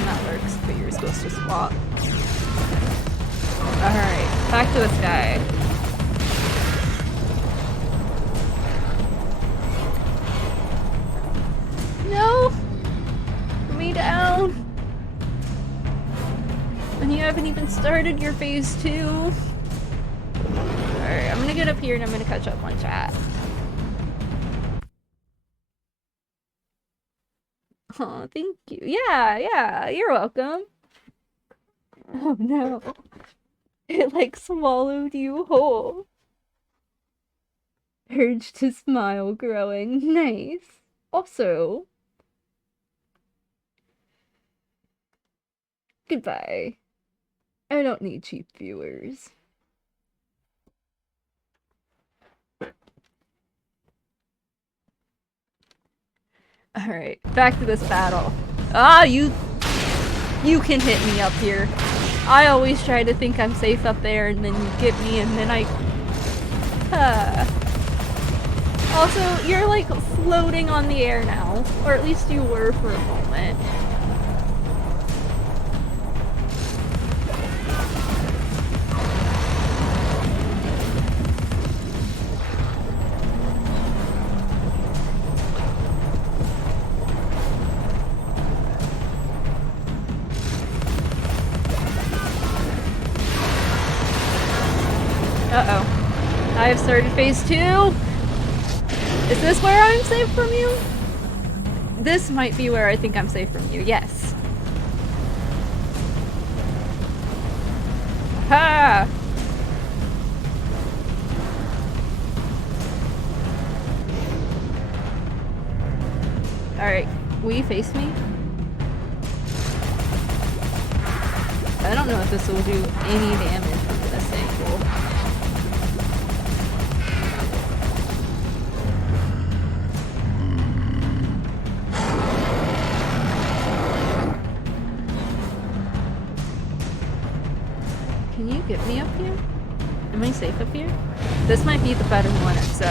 That works, but you're supposed to swap. Alright, back to this guy. No! Put me down! And you haven't even started your phase 2. Alright, I'm gonna get up here and I'm gonna catch up on chat. Oh, thank you. Yeah, you're welcome. Oh no. It like swallowed you whole. Urge to smile growing. Nice. Also, goodbye. I don't need cheap viewers. Alright, back to this battle. Ah, you can hit me up here. I always try to think I'm safe up there and then you get me and then I... Also, you're like floating on the air now. Or at least you were for a moment. Uh-oh. I have started phase 2! Is this where I'm safe from you? This might be where I think I'm safe from you, yes. Ha! Alright, will you face me? I don't know if this will do any damage from this angle. Can you get me up here? Am I safe up here? This might be the better one if so.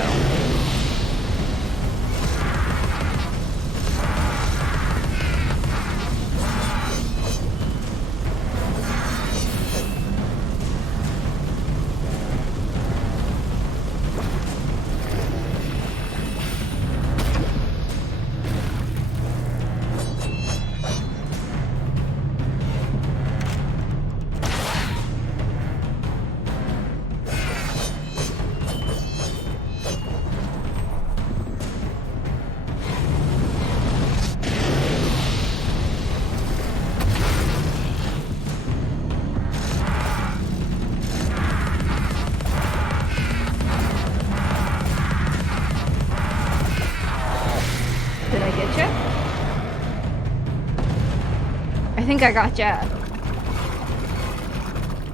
think I gotcha.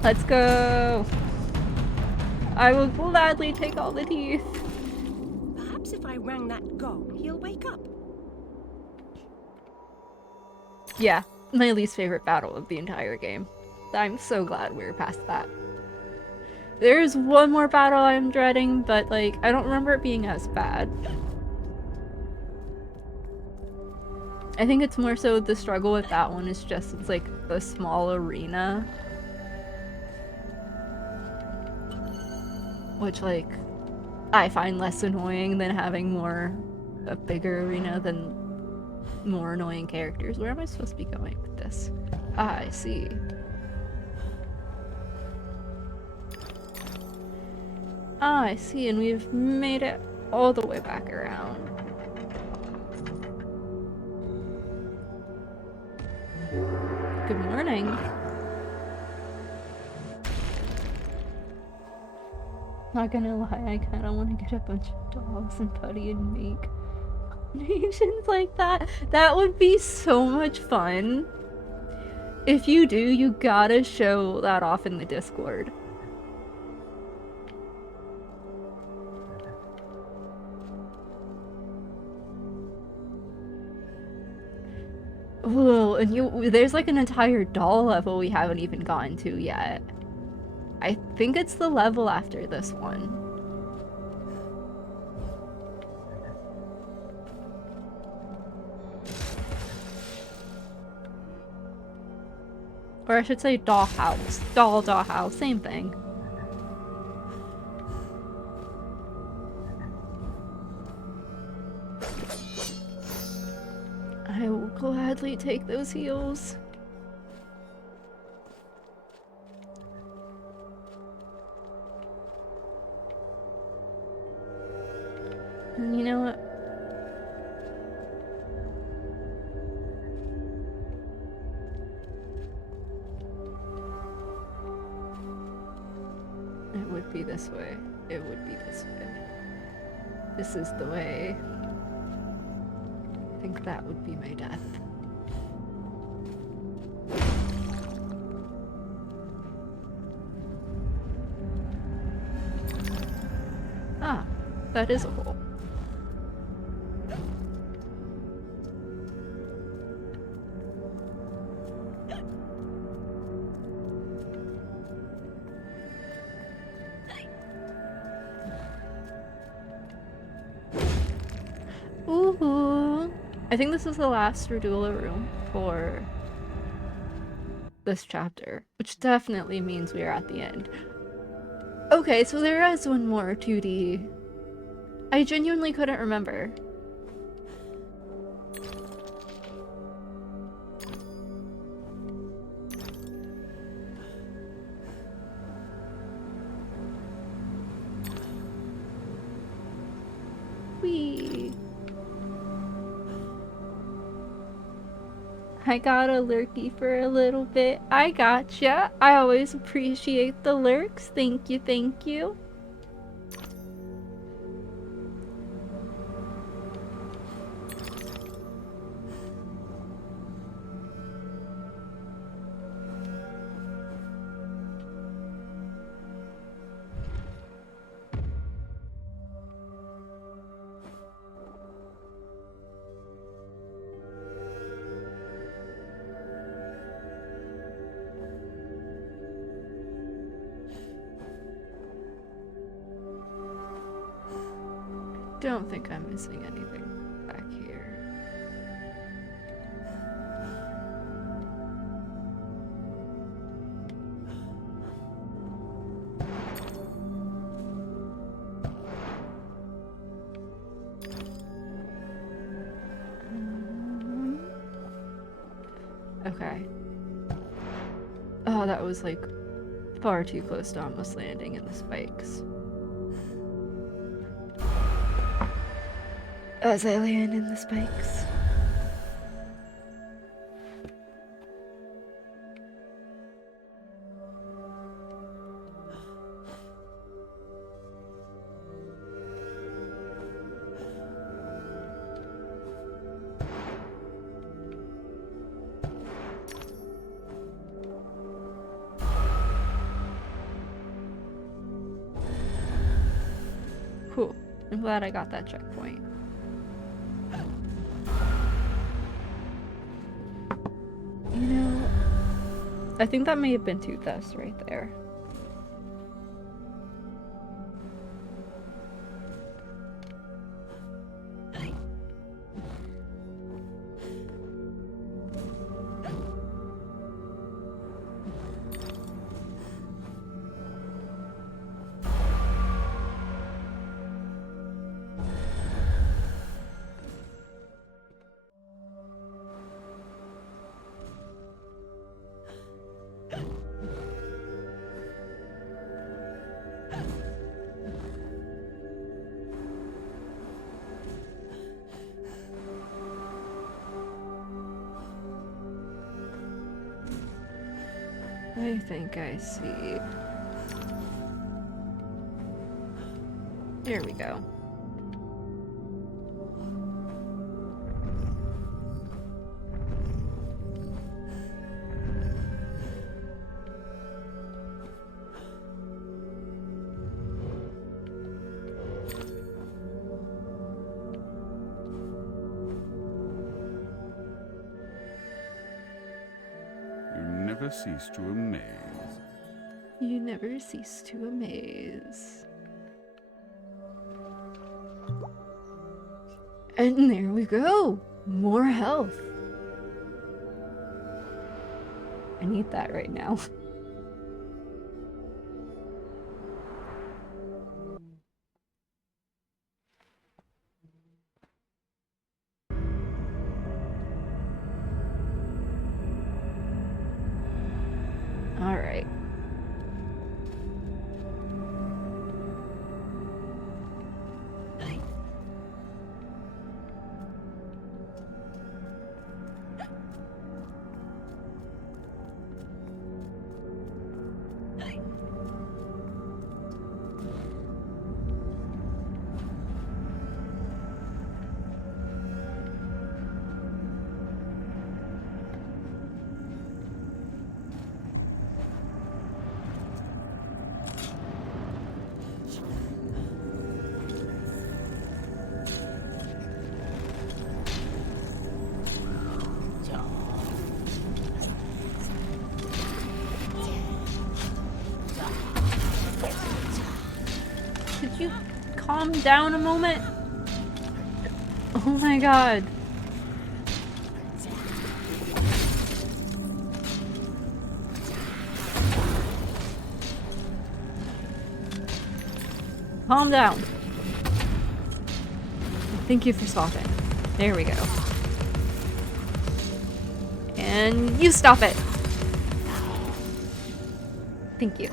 Let's go. I will gladly take all the teeth. Perhaps if I rang that gong, he'll wake up. Yeah, my least favorite battle of the entire game. I'm so glad we're past that. There's one more battle I'm dreading, but like, I don't remember it being as bad. I think it's more so the struggle with that one is just, it's like a small arena. Which like, I find less annoying than having a bigger arena than more annoying characters. Where am I supposed to be going with this? Ah, I see. Ah, I see, and we've made it all the way back around. Good morning. Not gonna lie, I kinda wanna get a bunch of dogs and putty and make nations like that. That would be so much fun. If you do, you gotta show that off in the Discord. Whoa, and there's like an entire doll level we haven't even gotten to yet. I think it's the level after this one. Or I should say doll house. Doll house, same thing. I will gladly take those heals. And you know what? It would be this way. It would be this way. This is the way. I think that would be my death. Ah, that is a hole. Ooh. I think this is the last Radula room for this chapter, which definitely means we are at the end. Okay, so there is one more 2D. I genuinely couldn't remember. Whee! I got a lurky for a little bit. I gotcha. I always appreciate the lurks. Thank you, thank you. Don't think I'm missing anything back here. Okay. Oh, that was like far too close to almost landing in the spikes. As I land in the spikes. I'm glad I got that checkpoint. You know, I think that may have been Toothus right there. I think I see. There we go. You never cease to amaze. You never cease to amaze. And there we go! More health! I need that right now. Alright. Could you calm down a moment? Oh my god. Calm down. Thank you for stopping. There we go. And you stop it. Thank you.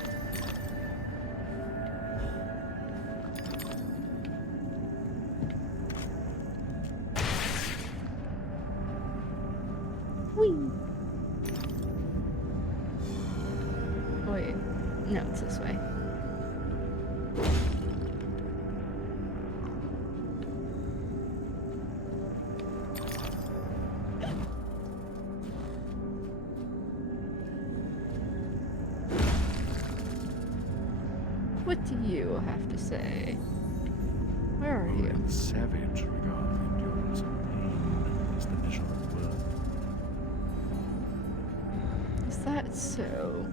Whee. Wait, no, it's this way. What do you have to say? Where are you? The savage regard the endurance of pain as the measure of worth. Is that so?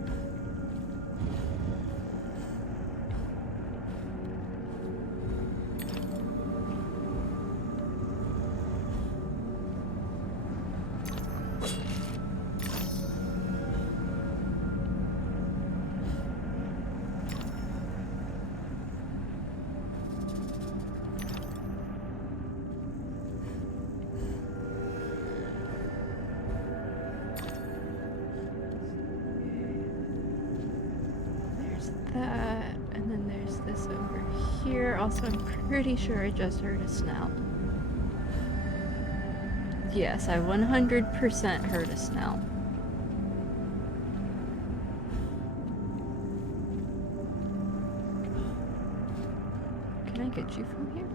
That, and then there's this over here. Also, I'm pretty sure I just heard a snout. Yes, I 100% heard a snout. Can I get you from here?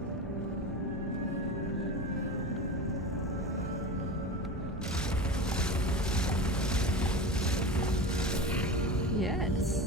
Yes.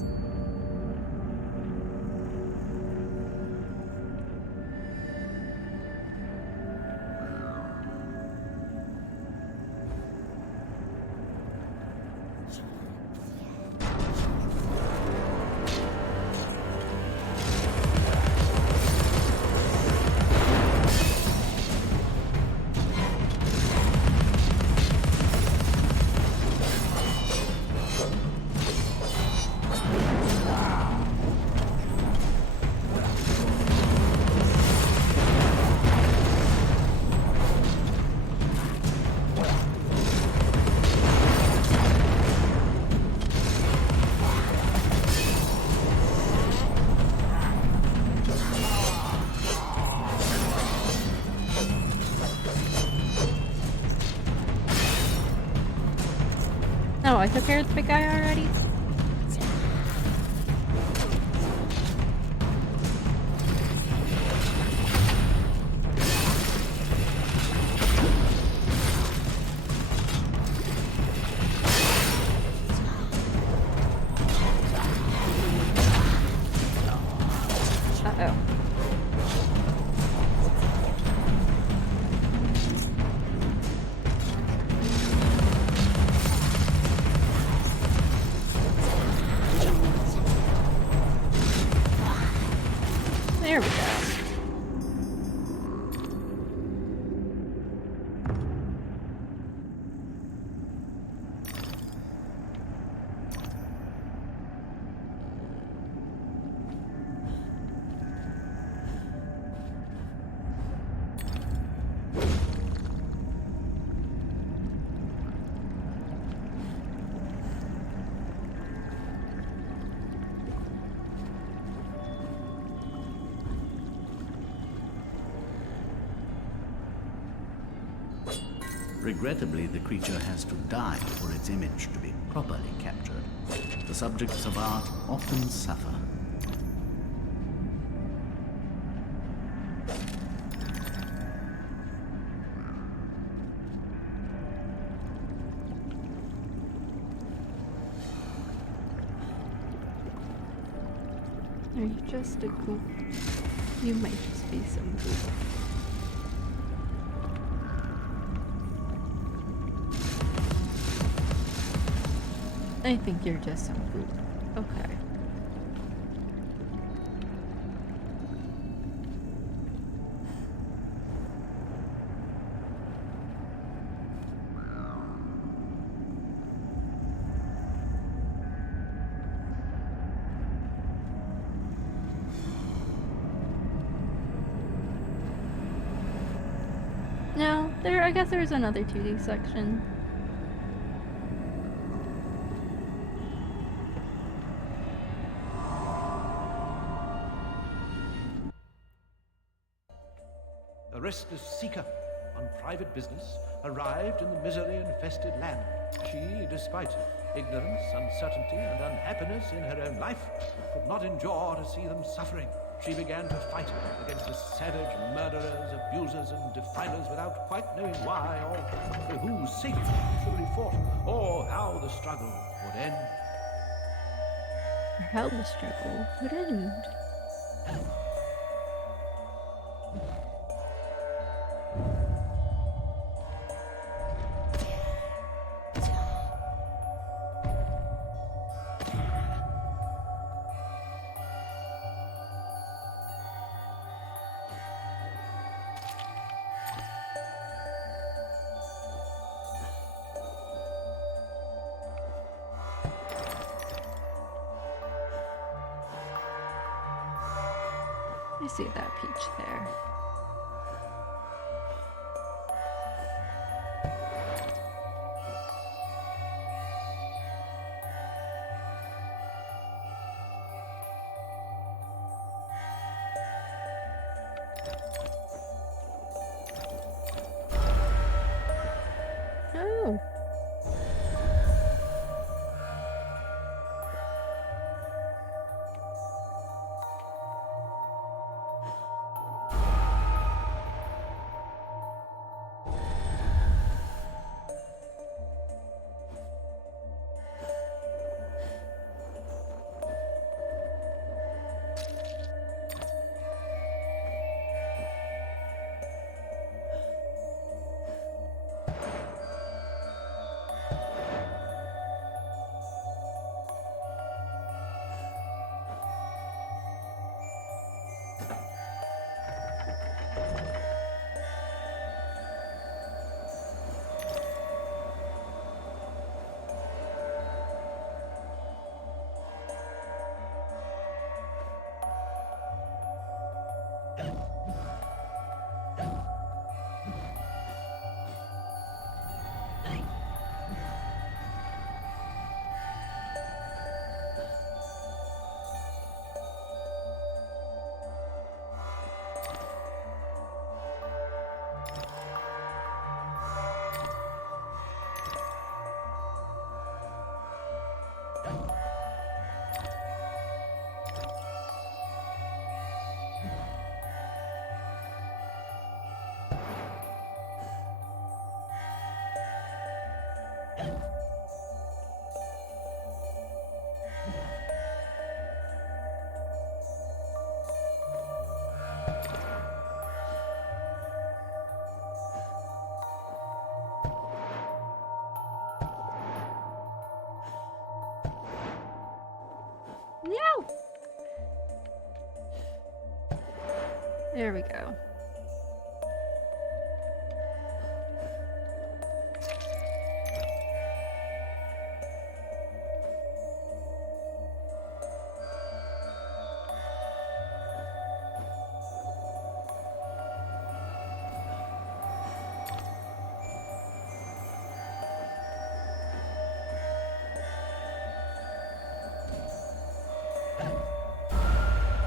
I took care of the big guy already? Uh-oh. There we go. Regrettably, the creature has to die for its image to be properly captured. The subjects of art often suffer. Are you just a goof? You might just be some goof. I think you're just some goof. Okay. No, I guess there's another 2D section. A restless seeker on private business arrived in the misery-infested land. She, despite ignorance, uncertainty, and unhappiness in her own life, could not endure to see them suffering. She began to fight against the savage murderers, abusers, and defilers without quite knowing why or for whose sake she should be fought, or how the struggle would end. Or how the struggle would end. I see that peach there. Oh. No! There we go.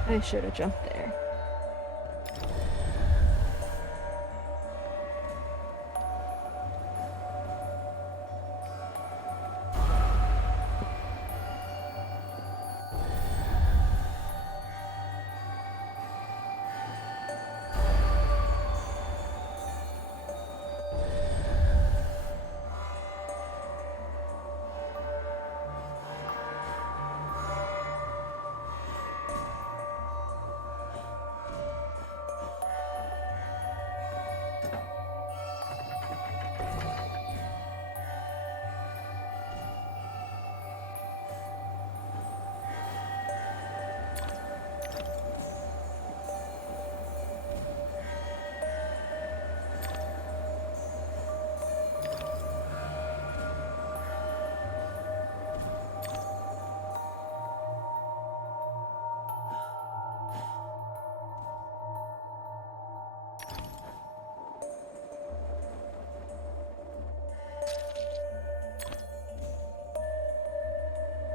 I should have jumped there.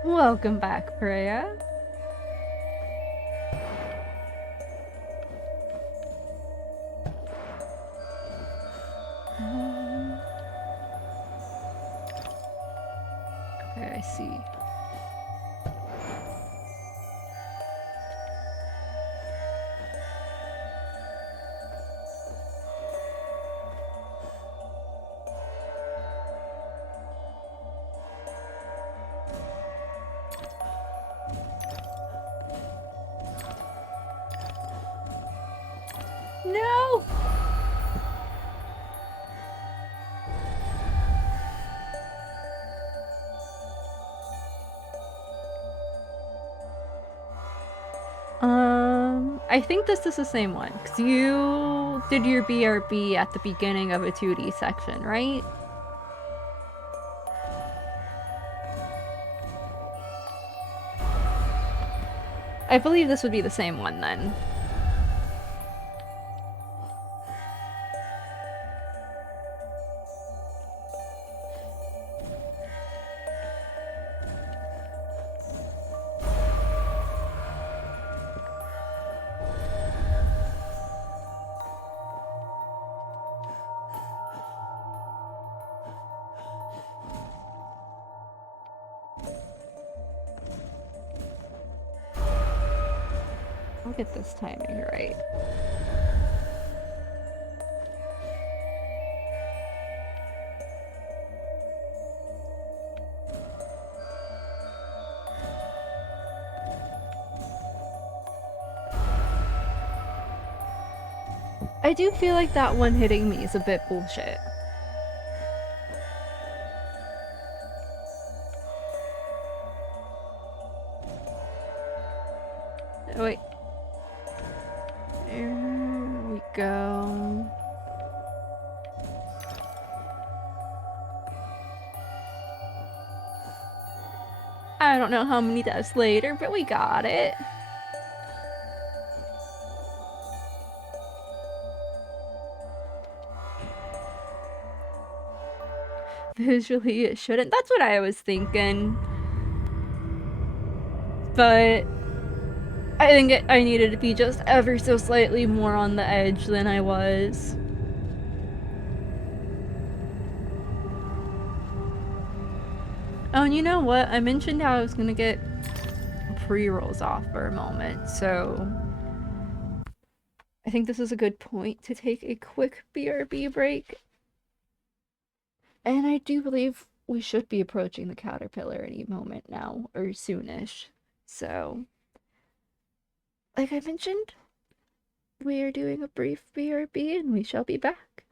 Welcome back, Priya. Okay, I see. No! I think this is the same one, because you did your BRB at the beginning of a 2D section, right? I believe this would be the same one then. I'll get this timing right. I do feel like that one hitting me is a bit bullshit. Oh, wait. There we go. I don't know how many deaths later, but we got it. Visually, it shouldn't. That's what I was thinking. But I think I needed to be just ever so slightly more on the edge than I was. Oh, and you know what? I mentioned how I was gonna get pre-rolls off for a moment, so I think this is a good point to take a quick BRB break. And I do believe we should be approaching the caterpillar any moment now, or soonish. So, like I mentioned, we are doing a brief BRB and we shall be back.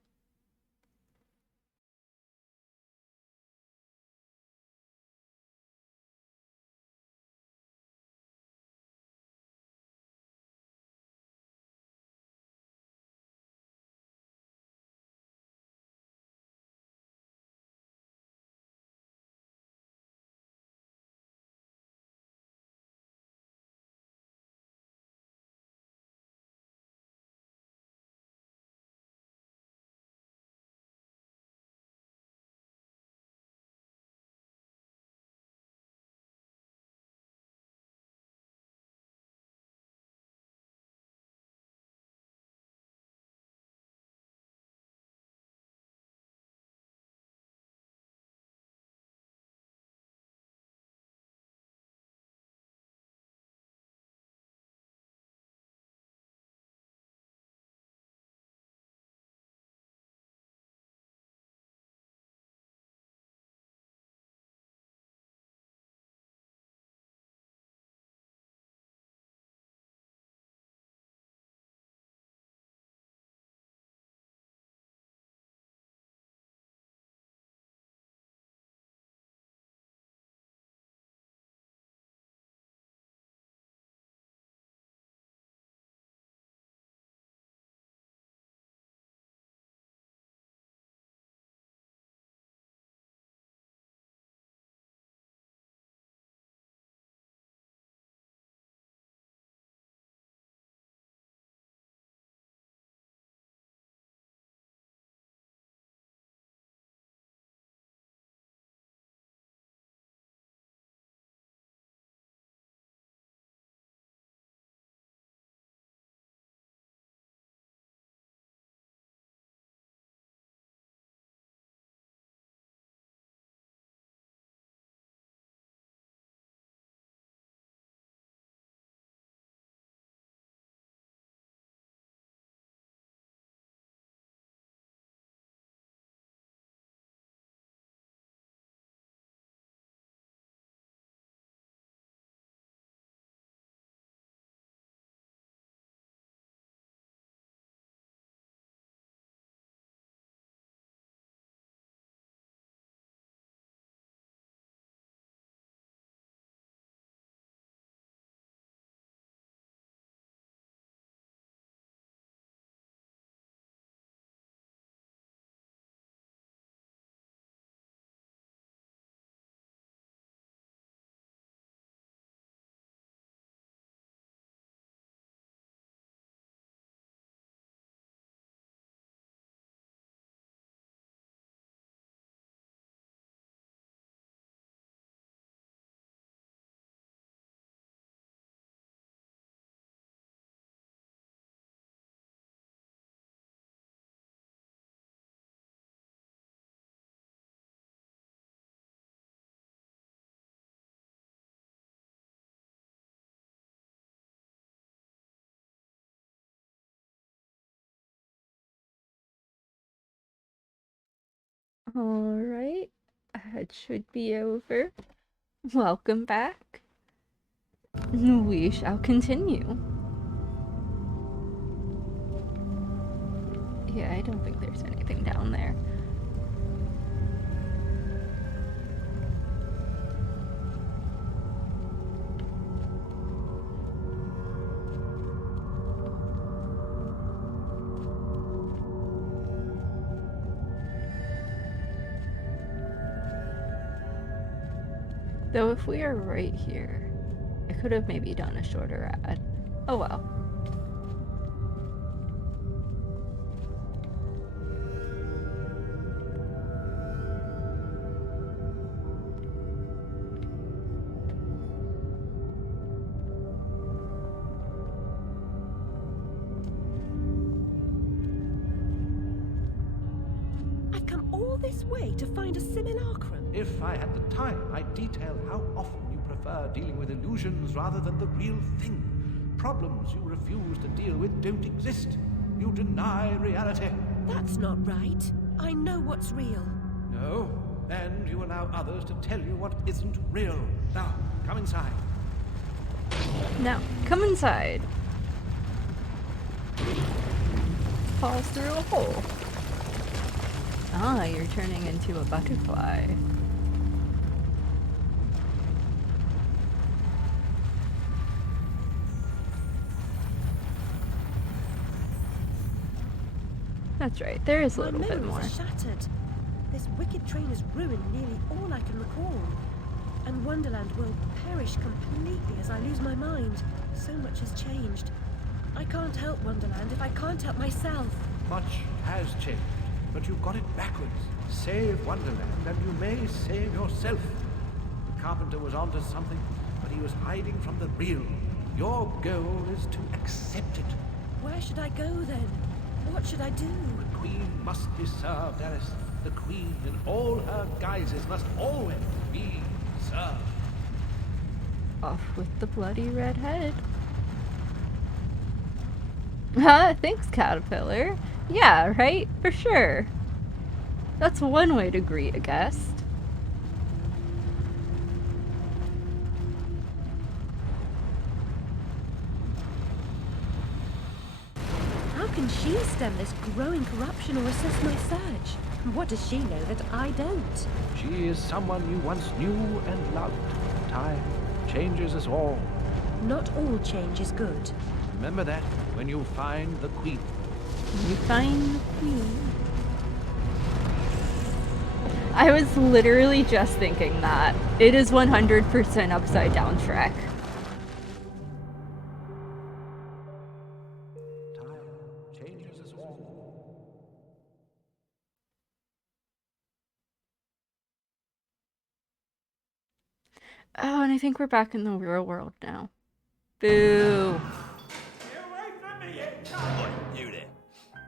Alright, it should be over. Welcome back. We shall continue. Yeah, I don't think there's anything down there. Though if we are right here, I could have maybe done a shorter ad. Oh well. I've come all this way to find a simulacrum. If I had the time, I'd detail how often you prefer dealing with illusions rather than the real thing. Problems you refuse to deal with don't exist. You deny reality. That's not right. I know what's real. No, and you allow others to tell you what isn't real. Now, come inside. Now, come inside. Falls through a hole. Ah, you're turning into a butterfly. That's right, there is a little bit more. My memories are shattered. This wicked train has ruined nearly all I can recall. And Wonderland will perish completely as I lose my mind. So much has changed. I can't help Wonderland if I can't help myself. Much has changed, but you've got it backwards. Save Wonderland, and you may save yourself. The carpenter was onto something, but he was hiding from the real. Your goal is to accept it. Where should I go then? What should I do? The Queen must be served, Alice. The Queen in all her guises must always be served. Off with the bloody red head. Thanks, Caterpillar. Yeah, right? For sure. That's one way to greet a guest. How can she stem this growing corruption or assess my search? What does she know that I don't? She is someone you once knew and loved. Time changes us all. Not all change is good. Remember that when you find the Queen. You find the Queen. I was literally just thinking that. It is 100% upside down Shrek. Time changes us all. Oh, and I think we're back in the real world now. Boo. You there.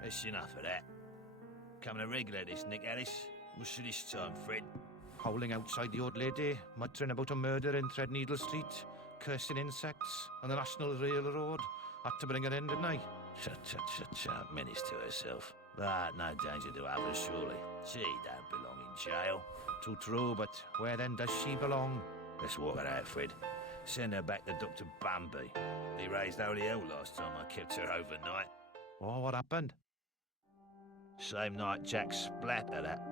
That's enough of that. Coming a regular this, Nick Alice. What's this time, Fred? Howling outside the old lady, muttering about a murder in Threadneedle Street, cursing insects on the National Railroad. Had to bring her in, didn't I? Shut, menace to herself. But no danger to others, surely. She don't belong in jail. Too true, but where then does she belong? Let's walk her out, Fred. Send her back to Dr. Bambi. He raised holy hell last time I kept her overnight. Oh, what happened? Same night Jack Splatter, that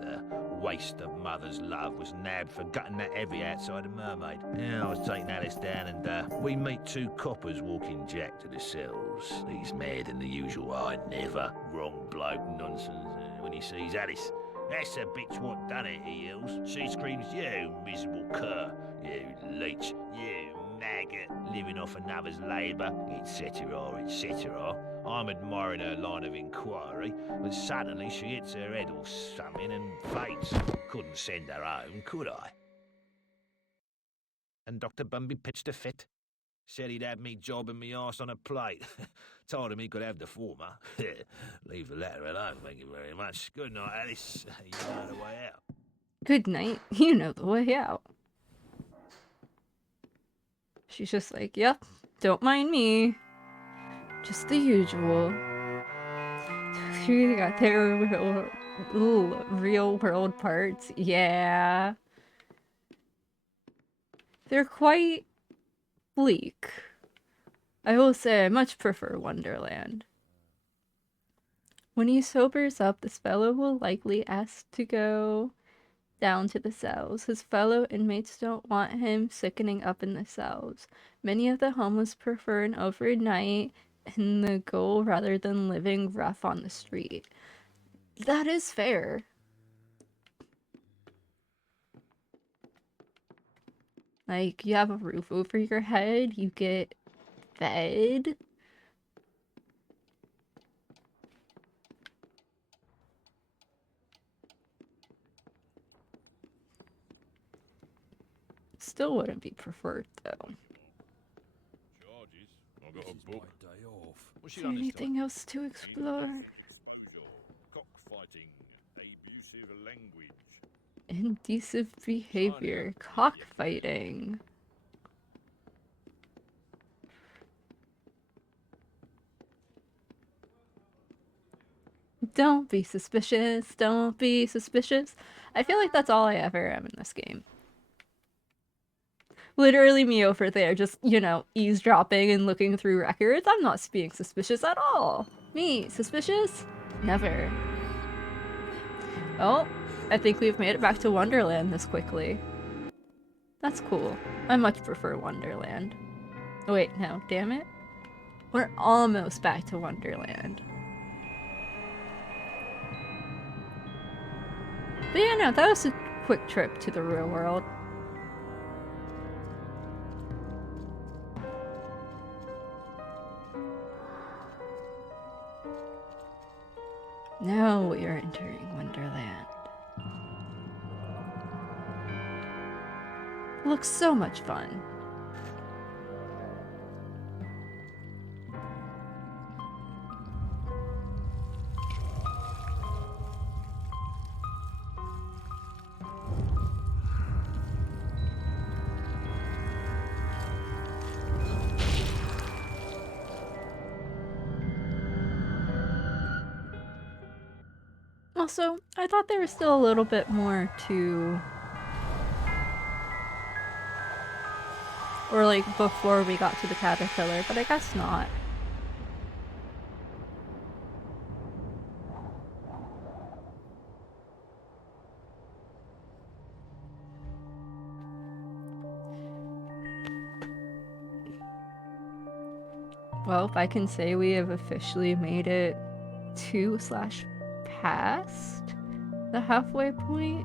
waste of mother's love, was nabbed for gutting that heavy outside the Mermaid. Yeah, I was taking Alice down and we meet two coppers walking Jack to the cells. He's mad than the usual I never. Wrong bloke nonsense when he sees Alice. That's the bitch what done it, he yells. She screams, you miserable cur, you leech, you maggot, living off another's labour, etc., etc. I'm admiring her line of inquiry, but suddenly she hits her head or something and faints. Couldn't send her home, could I? And Dr. Bumby pitched a fit. Said he'd have me jobbing me arse on a plate. Told him he could have the former. Leave the latter alone, thank you very much. Good night, Alice. You know the way out. Good night. You know the way out. She's just like, yep, don't mind me. Just the usual. She got there Ooh, real world parts. Yeah. They're quite bleak. I will say I much prefer Wonderland. When he sobers up, this fellow will likely ask to go down to the cells. His fellow inmates don't want him sickening up in the cells. Many of the homeless prefer an overnight in the goal rather than living rough on the street. That is fair. Like, you have a roof over your head, you get fed. Still wouldn't be preferred, though. Charges? I got a book. Day off. Is there anything else to explore? Cockfighting. Abusive language. Indecent behavior. Cockfighting. Don't be suspicious. Don't be suspicious. I feel like that's all I ever am in this game. Literally me over there just, you know, eavesdropping and looking through records. I'm not being suspicious at all. Me, suspicious? Never. Oh, I think we've made it back to Wonderland this quickly. That's cool. I much prefer Wonderland. Oh, wait, no, damn it. We're almost back to Wonderland. But yeah, no, that was a quick trip to the real world. Now we are entering Wonderland. Looks so much fun. Also, I thought there was still a little bit more to... Or like before we got to the caterpillar, but I guess not. Well, if I can say we have officially made it to / past the halfway point,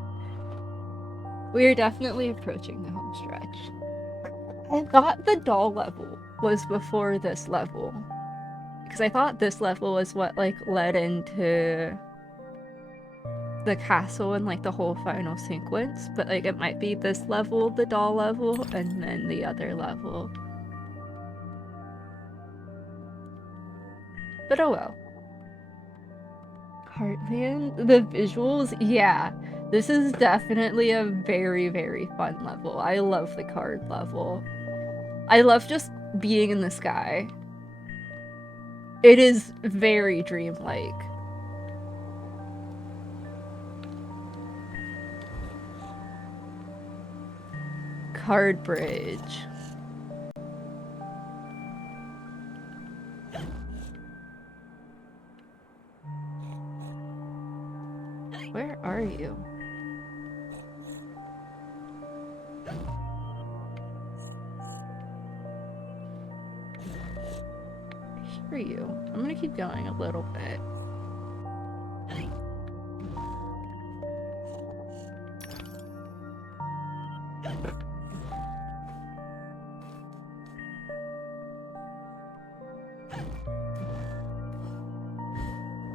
we are definitely approaching the home stretch. I thought the doll level was before this level, because I thought this level was what like led into the castle and like the whole final sequence, but like it might be this level, the doll level, and then the other level. But oh well. Heartland, the visuals, yeah. This is definitely a very, very fun level. I love the card level. I love just being in the sky. It is very dreamlike. Card bridge. Where are you? I hear you. I'm gonna keep going a little bit.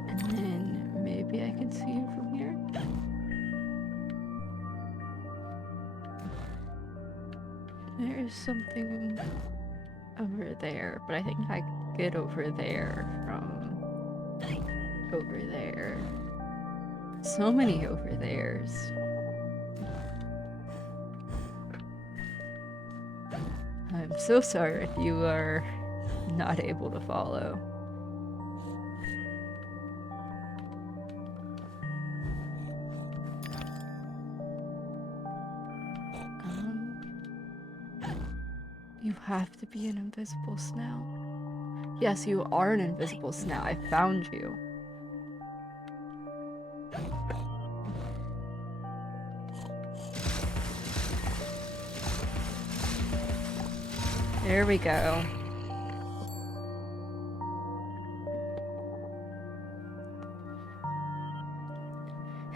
And then maybe I can see you from here. There is something over there, but I think I can get over there from over there. So many over there's. I'm so sorry if you are not able to follow. You have to be an invisible snout. Yes, you are an invisible snout. I found you. There we go.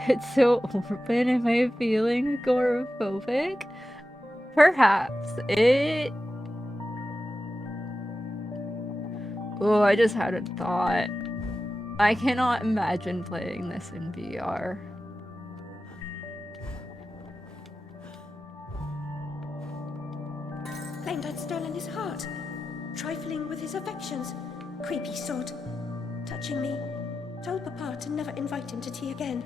It's so open. Am I feeling agoraphobic? Perhaps. Oh, I just had a thought. I cannot imagine playing this in VR. Claimed I'd stolen his heart. Trifling with his affections. Creepy sod. Touching me. Told Papa to never invite him to tea again.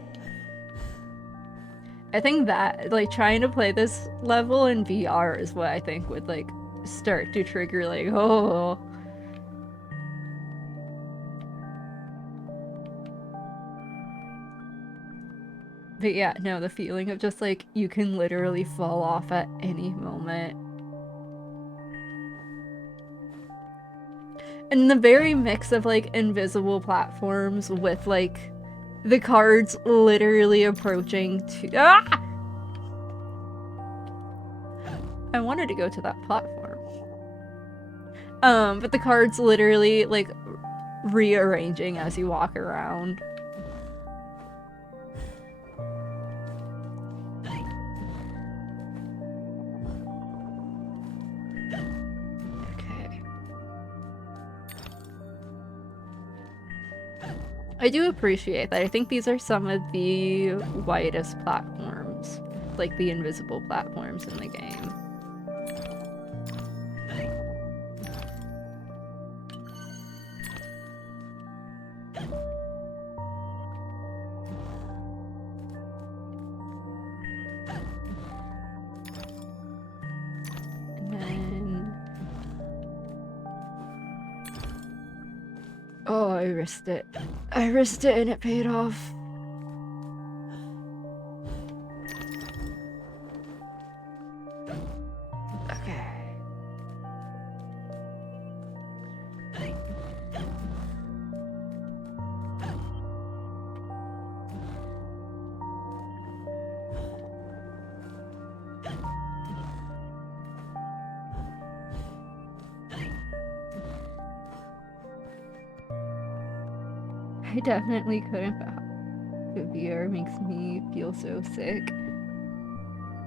I think that, like, trying to play this level in VR is what I think would, like, start to trigger, like, oh. But yeah, no, the feeling of just, like, you can literally fall off at any moment. And the very mix of, like, invisible platforms with, like, the cards literally approaching to— ah! I wanted to go to that platform. But the cards literally, like, rearranging as you walk around. I do appreciate that. I think these are some of the widest platforms, like the invisible platforms in the game. Oh, I risked it. I risked it and it paid off. Okay. I definitely couldn't, but the VR makes me feel so sick.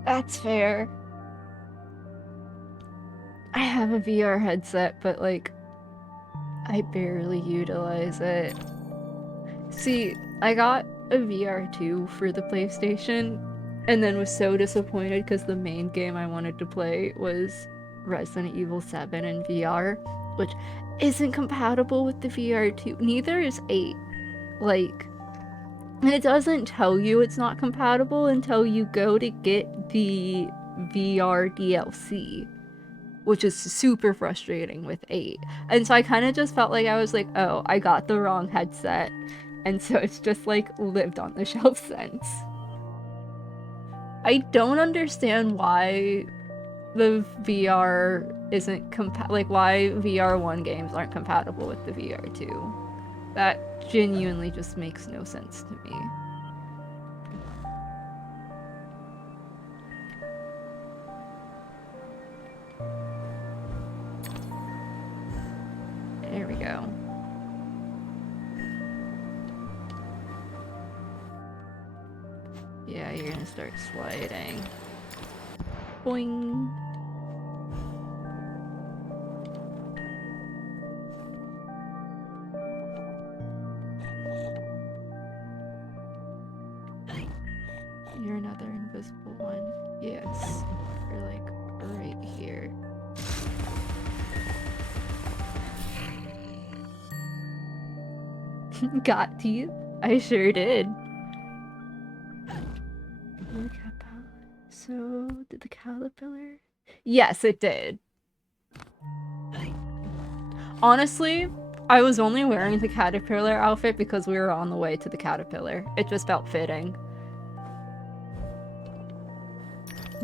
That's fair. I have a VR headset, but like, I barely utilize it. See, I got a VR2 for the PlayStation, and then was so disappointed because the main game I wanted to play was Resident Evil 7 in VR, which isn't compatible with the VR2. Neither is 8. Like, and it doesn't tell you it's not compatible until you go to get the VR DLC, which is super frustrating with 8. And so I kind of just felt like I was like, oh, I got the wrong headset. And so it's just like lived on the shelf since. I don't understand why the VR isn't like why VR1 games aren't compatible with the VR2. That genuinely just makes no sense to me. There we go. Yeah, you're gonna start sliding. Boing. You're another invisible one. Yes. You're like right here. Got teeth? I sure did. So, did the caterpillar? Yes, it did. Honestly, I was only wearing the caterpillar outfit because we were on the way to the caterpillar. It just felt fitting.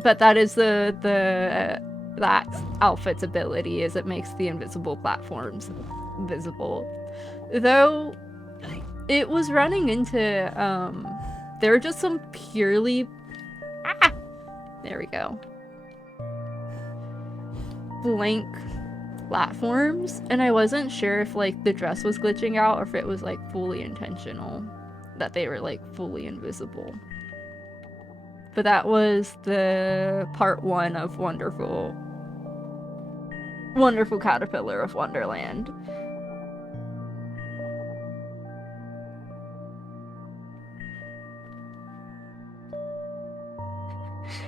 But that is the That's Outfit's ability, is it makes the invisible platforms visible. Though it was running into there were just some purely there we go, blank platforms, and I wasn't sure if like the dress was glitching out or if it was like fully intentional that they were like fully invisible. But that was the part 1 of Wonderful Caterpillar of Wonderland.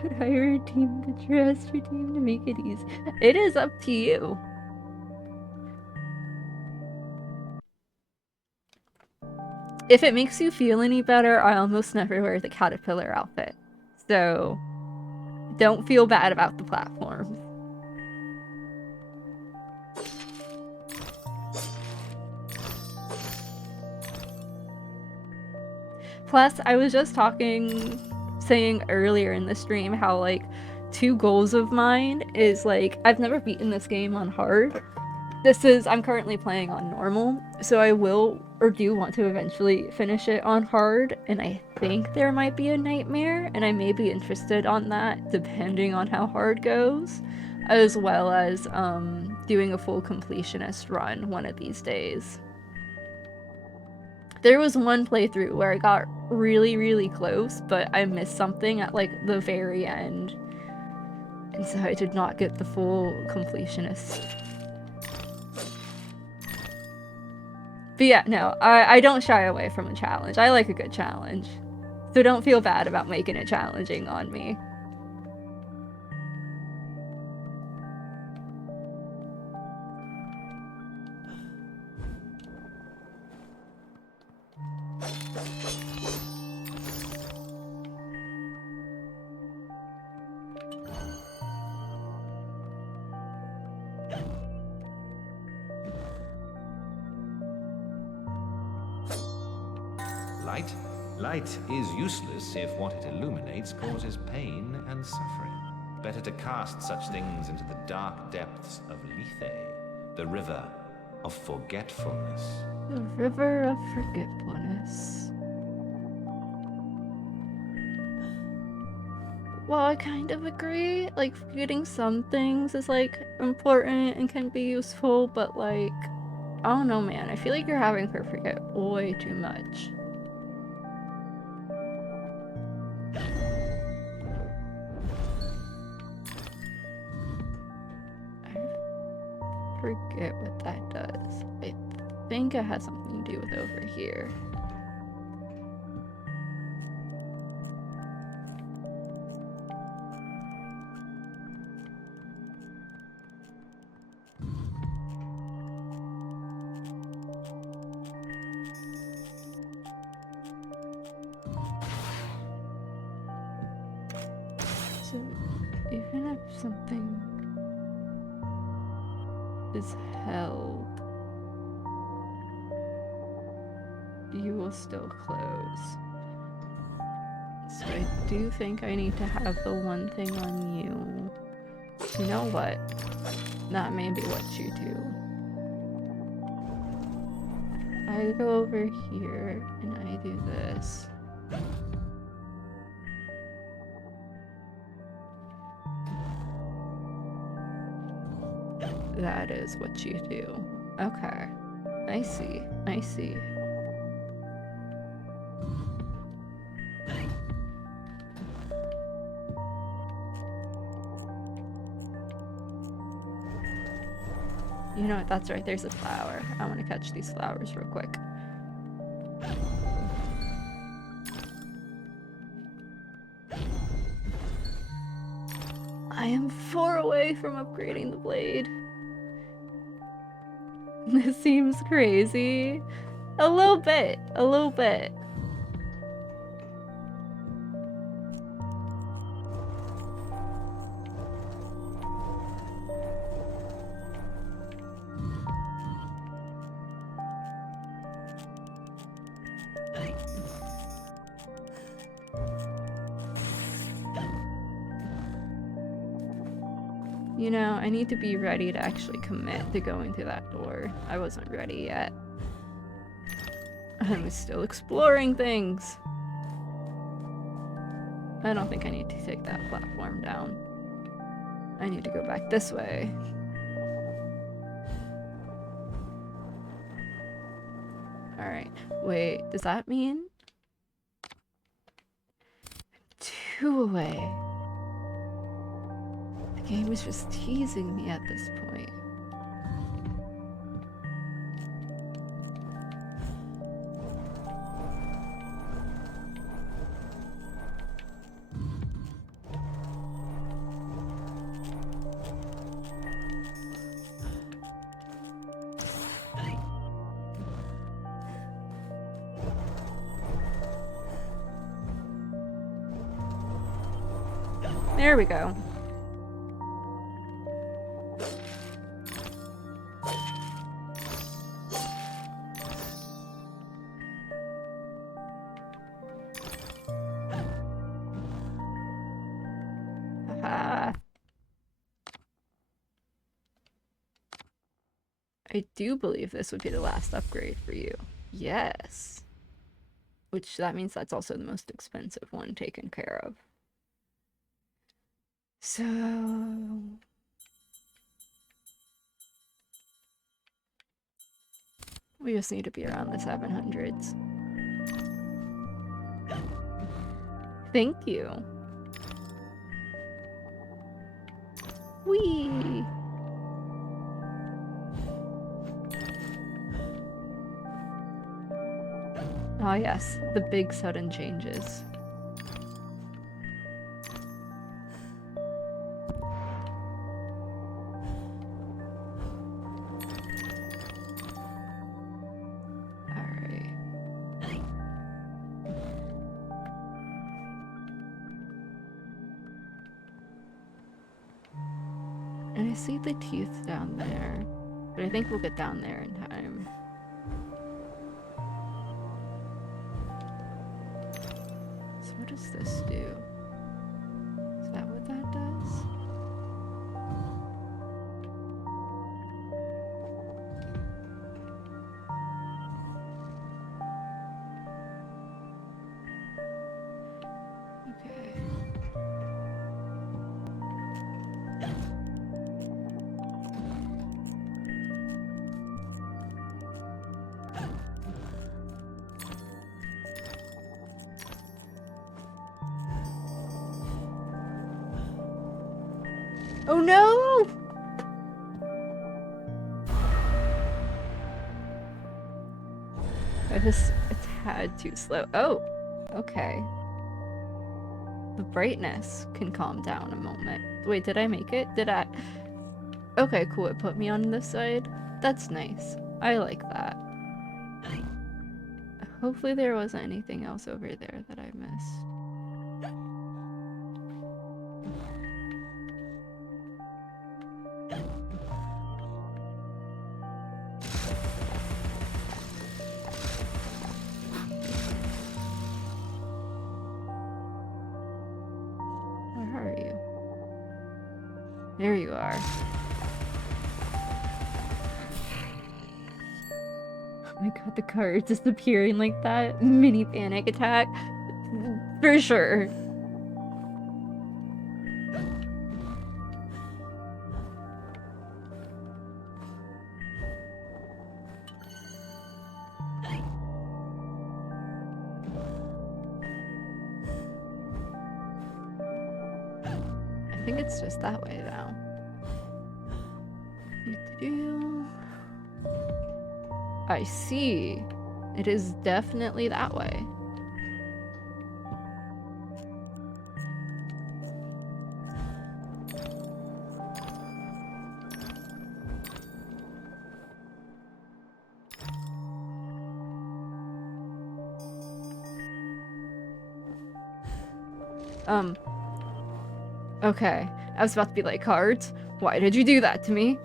Should I redeem the dress? Redeem to make it easy. It is up to you. If it makes you feel any better, I almost never wear the caterpillar outfit. So don't feel bad about the platforms. Plus, I was just saying earlier in the stream how like 2 goals of mine is like, I've never beaten this game on hard. I'm currently playing on normal, so I will or do want to eventually finish it on hard, and I think there might be a nightmare, and I may be interested on that depending on how hard goes, as well as doing a full completionist run one of these days. There was one playthrough where I got really close, but I missed something at like the very end, and so I did not get the full completionist. But yeah, no, I don't shy away from a challenge. I like a good challenge. So don't feel bad about making it challenging on me. Light is useless if what it illuminates causes pain and suffering. Better to cast such things into the dark depths of Lethe, the river of forgetfulness. The river of forgetfulness. Well, I kind of agree. Like, forgetting some things is like important and can be useful, but like, I don't know, man. I feel like you're having her forget way too much. Forget what that does. I think it has something to do with over here. So even if something is held, you will still close. So I do think I need to have the one thing on you. You know what? That may be what you do. I go over here and I do this. That is what you do. Okay. I see. I see. You know what? That's right. There's a flower. I want to catch these flowers real quick. I am far away from upgrading the blade. This seems crazy. A little bit. A little bit. You know, I need to be ready to actually commit to going through that door. I wasn't ready yet. I was still exploring things. I don't think I need to take that platform down. I need to go back this way. Alright. Wait, does that mean 2 away? The game is just teasing me at this point. There we go. Haha. I do believe this would be the last upgrade for you. Yes. Which that means that's also the most expensive one taken care of. So we just need to be around the 700s. Thank you. Whee! Ah yes, the big sudden changes. And I see the teeth down there, but I think we'll get down there in time. So what does this do? Is that what that does? Okay. Oh no! I was a tad too slow. Oh, okay. The brightness can calm down a moment. Wait, did I make it? Did I? Okay, cool. It put me on this side. That's nice. I like that. Hopefully there wasn't anything else over there that I missed. Where are you? There you are. Oh my god, the card disappearing like that. Mini panic attack. For sure. I think it's just that way now. I see. It is definitely that way. Okay. I was about to be like, cards? Why did you do that to me?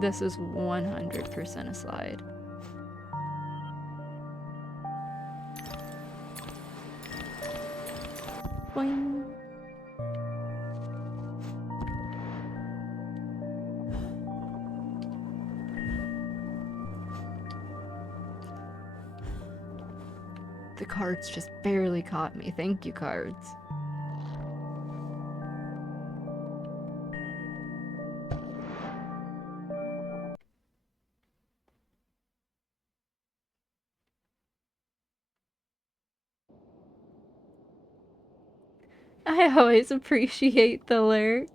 This is 100% a slide. Boing. The cards just barely caught me. Thank you, cards. I always appreciate the lurk.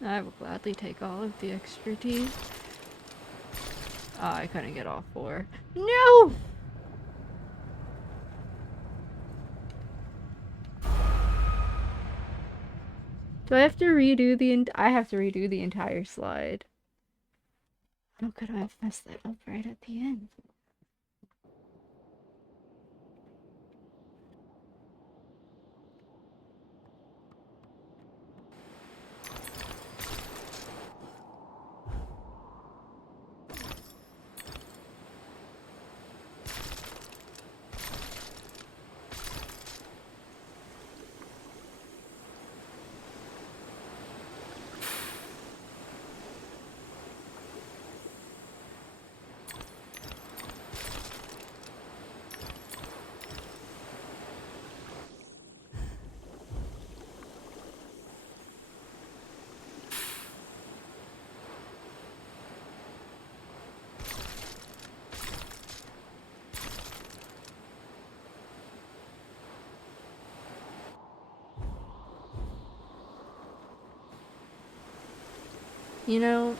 I will gladly take all of the extra tea. Oh, I couldn't get all 4. No! Do I have to redo I have to redo the entire slide. How could I have messed that up right at the end? You know,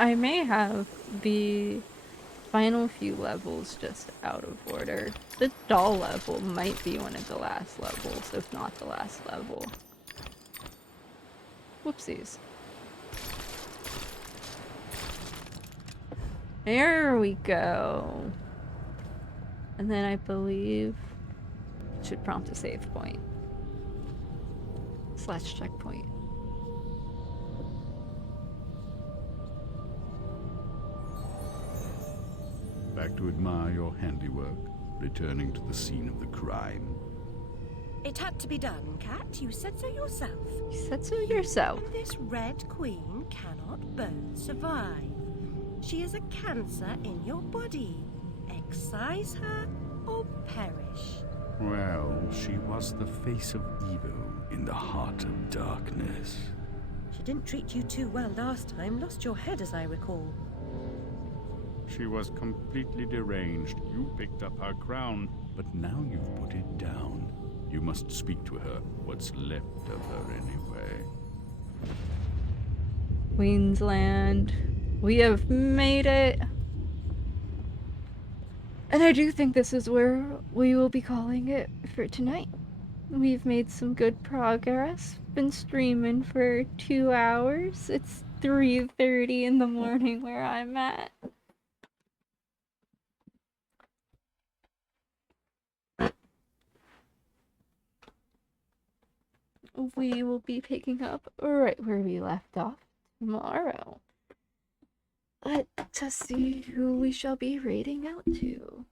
I may have the final few levels just out of order. The doll level might be one of the last levels, if not the last level. Whoopsies. There we go. And then I believe it should prompt a save point. / checkpoint. Back to admire your handiwork, returning to the scene of the crime. It had to be done, Cat. You said so yourself. You said so yourself. And this Red Queen cannot both survive. She is a cancer in your body. Excise her or perish. Well, she was the face of evil in the heart of darkness. She didn't treat you too well last time. Lost your head, as I recall. She was completely deranged. You picked up her crown, but now you've put it down. You must speak to her. What's left of her, anyway? Queensland. We have made it. And I do think this is where we will be calling it for tonight. We've made some good progress. Been streaming for 2 hours. It's 3:30 in the morning where I'm at. We will be picking up right where we left off tomorrow. Let's see who we shall be raiding out to.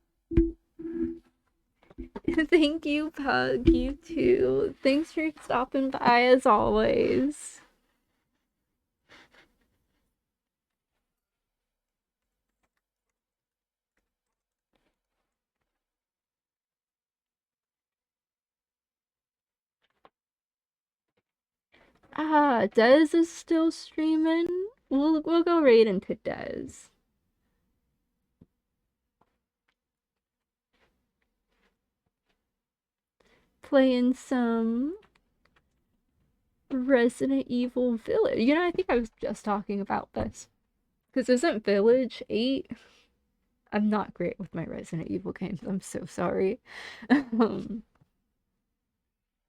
Thank you, Pug. You too. Thanks for stopping by as always. Ah, Dez is still streaming. We'll go right into Dez. Playing some Resident Evil Village. You know, I think I was just talking about this. Because isn't Village 8? I'm not great with my Resident Evil games. I'm so sorry. But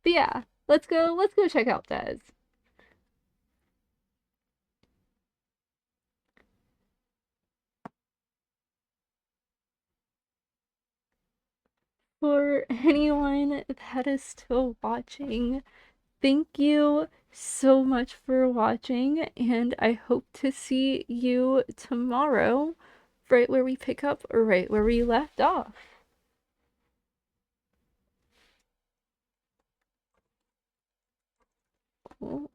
yeah, let's go check out Dez. For anyone that is still watching, thank you so much for watching, and I hope to see you tomorrow, right where we pick up, right where we left off. Cool.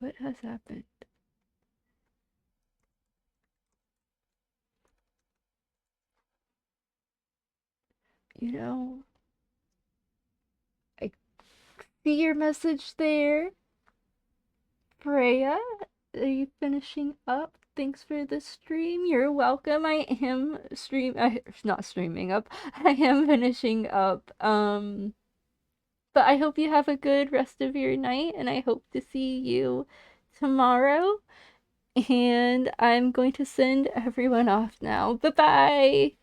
What has happened? You know, I see your message there. Freya, are you finishing up? Thanks for the stream. You're welcome. I am not streaming up. I am finishing up. But I hope you have a good rest of your night, and I hope to see you tomorrow. And I'm going to send everyone off now. Bye-bye.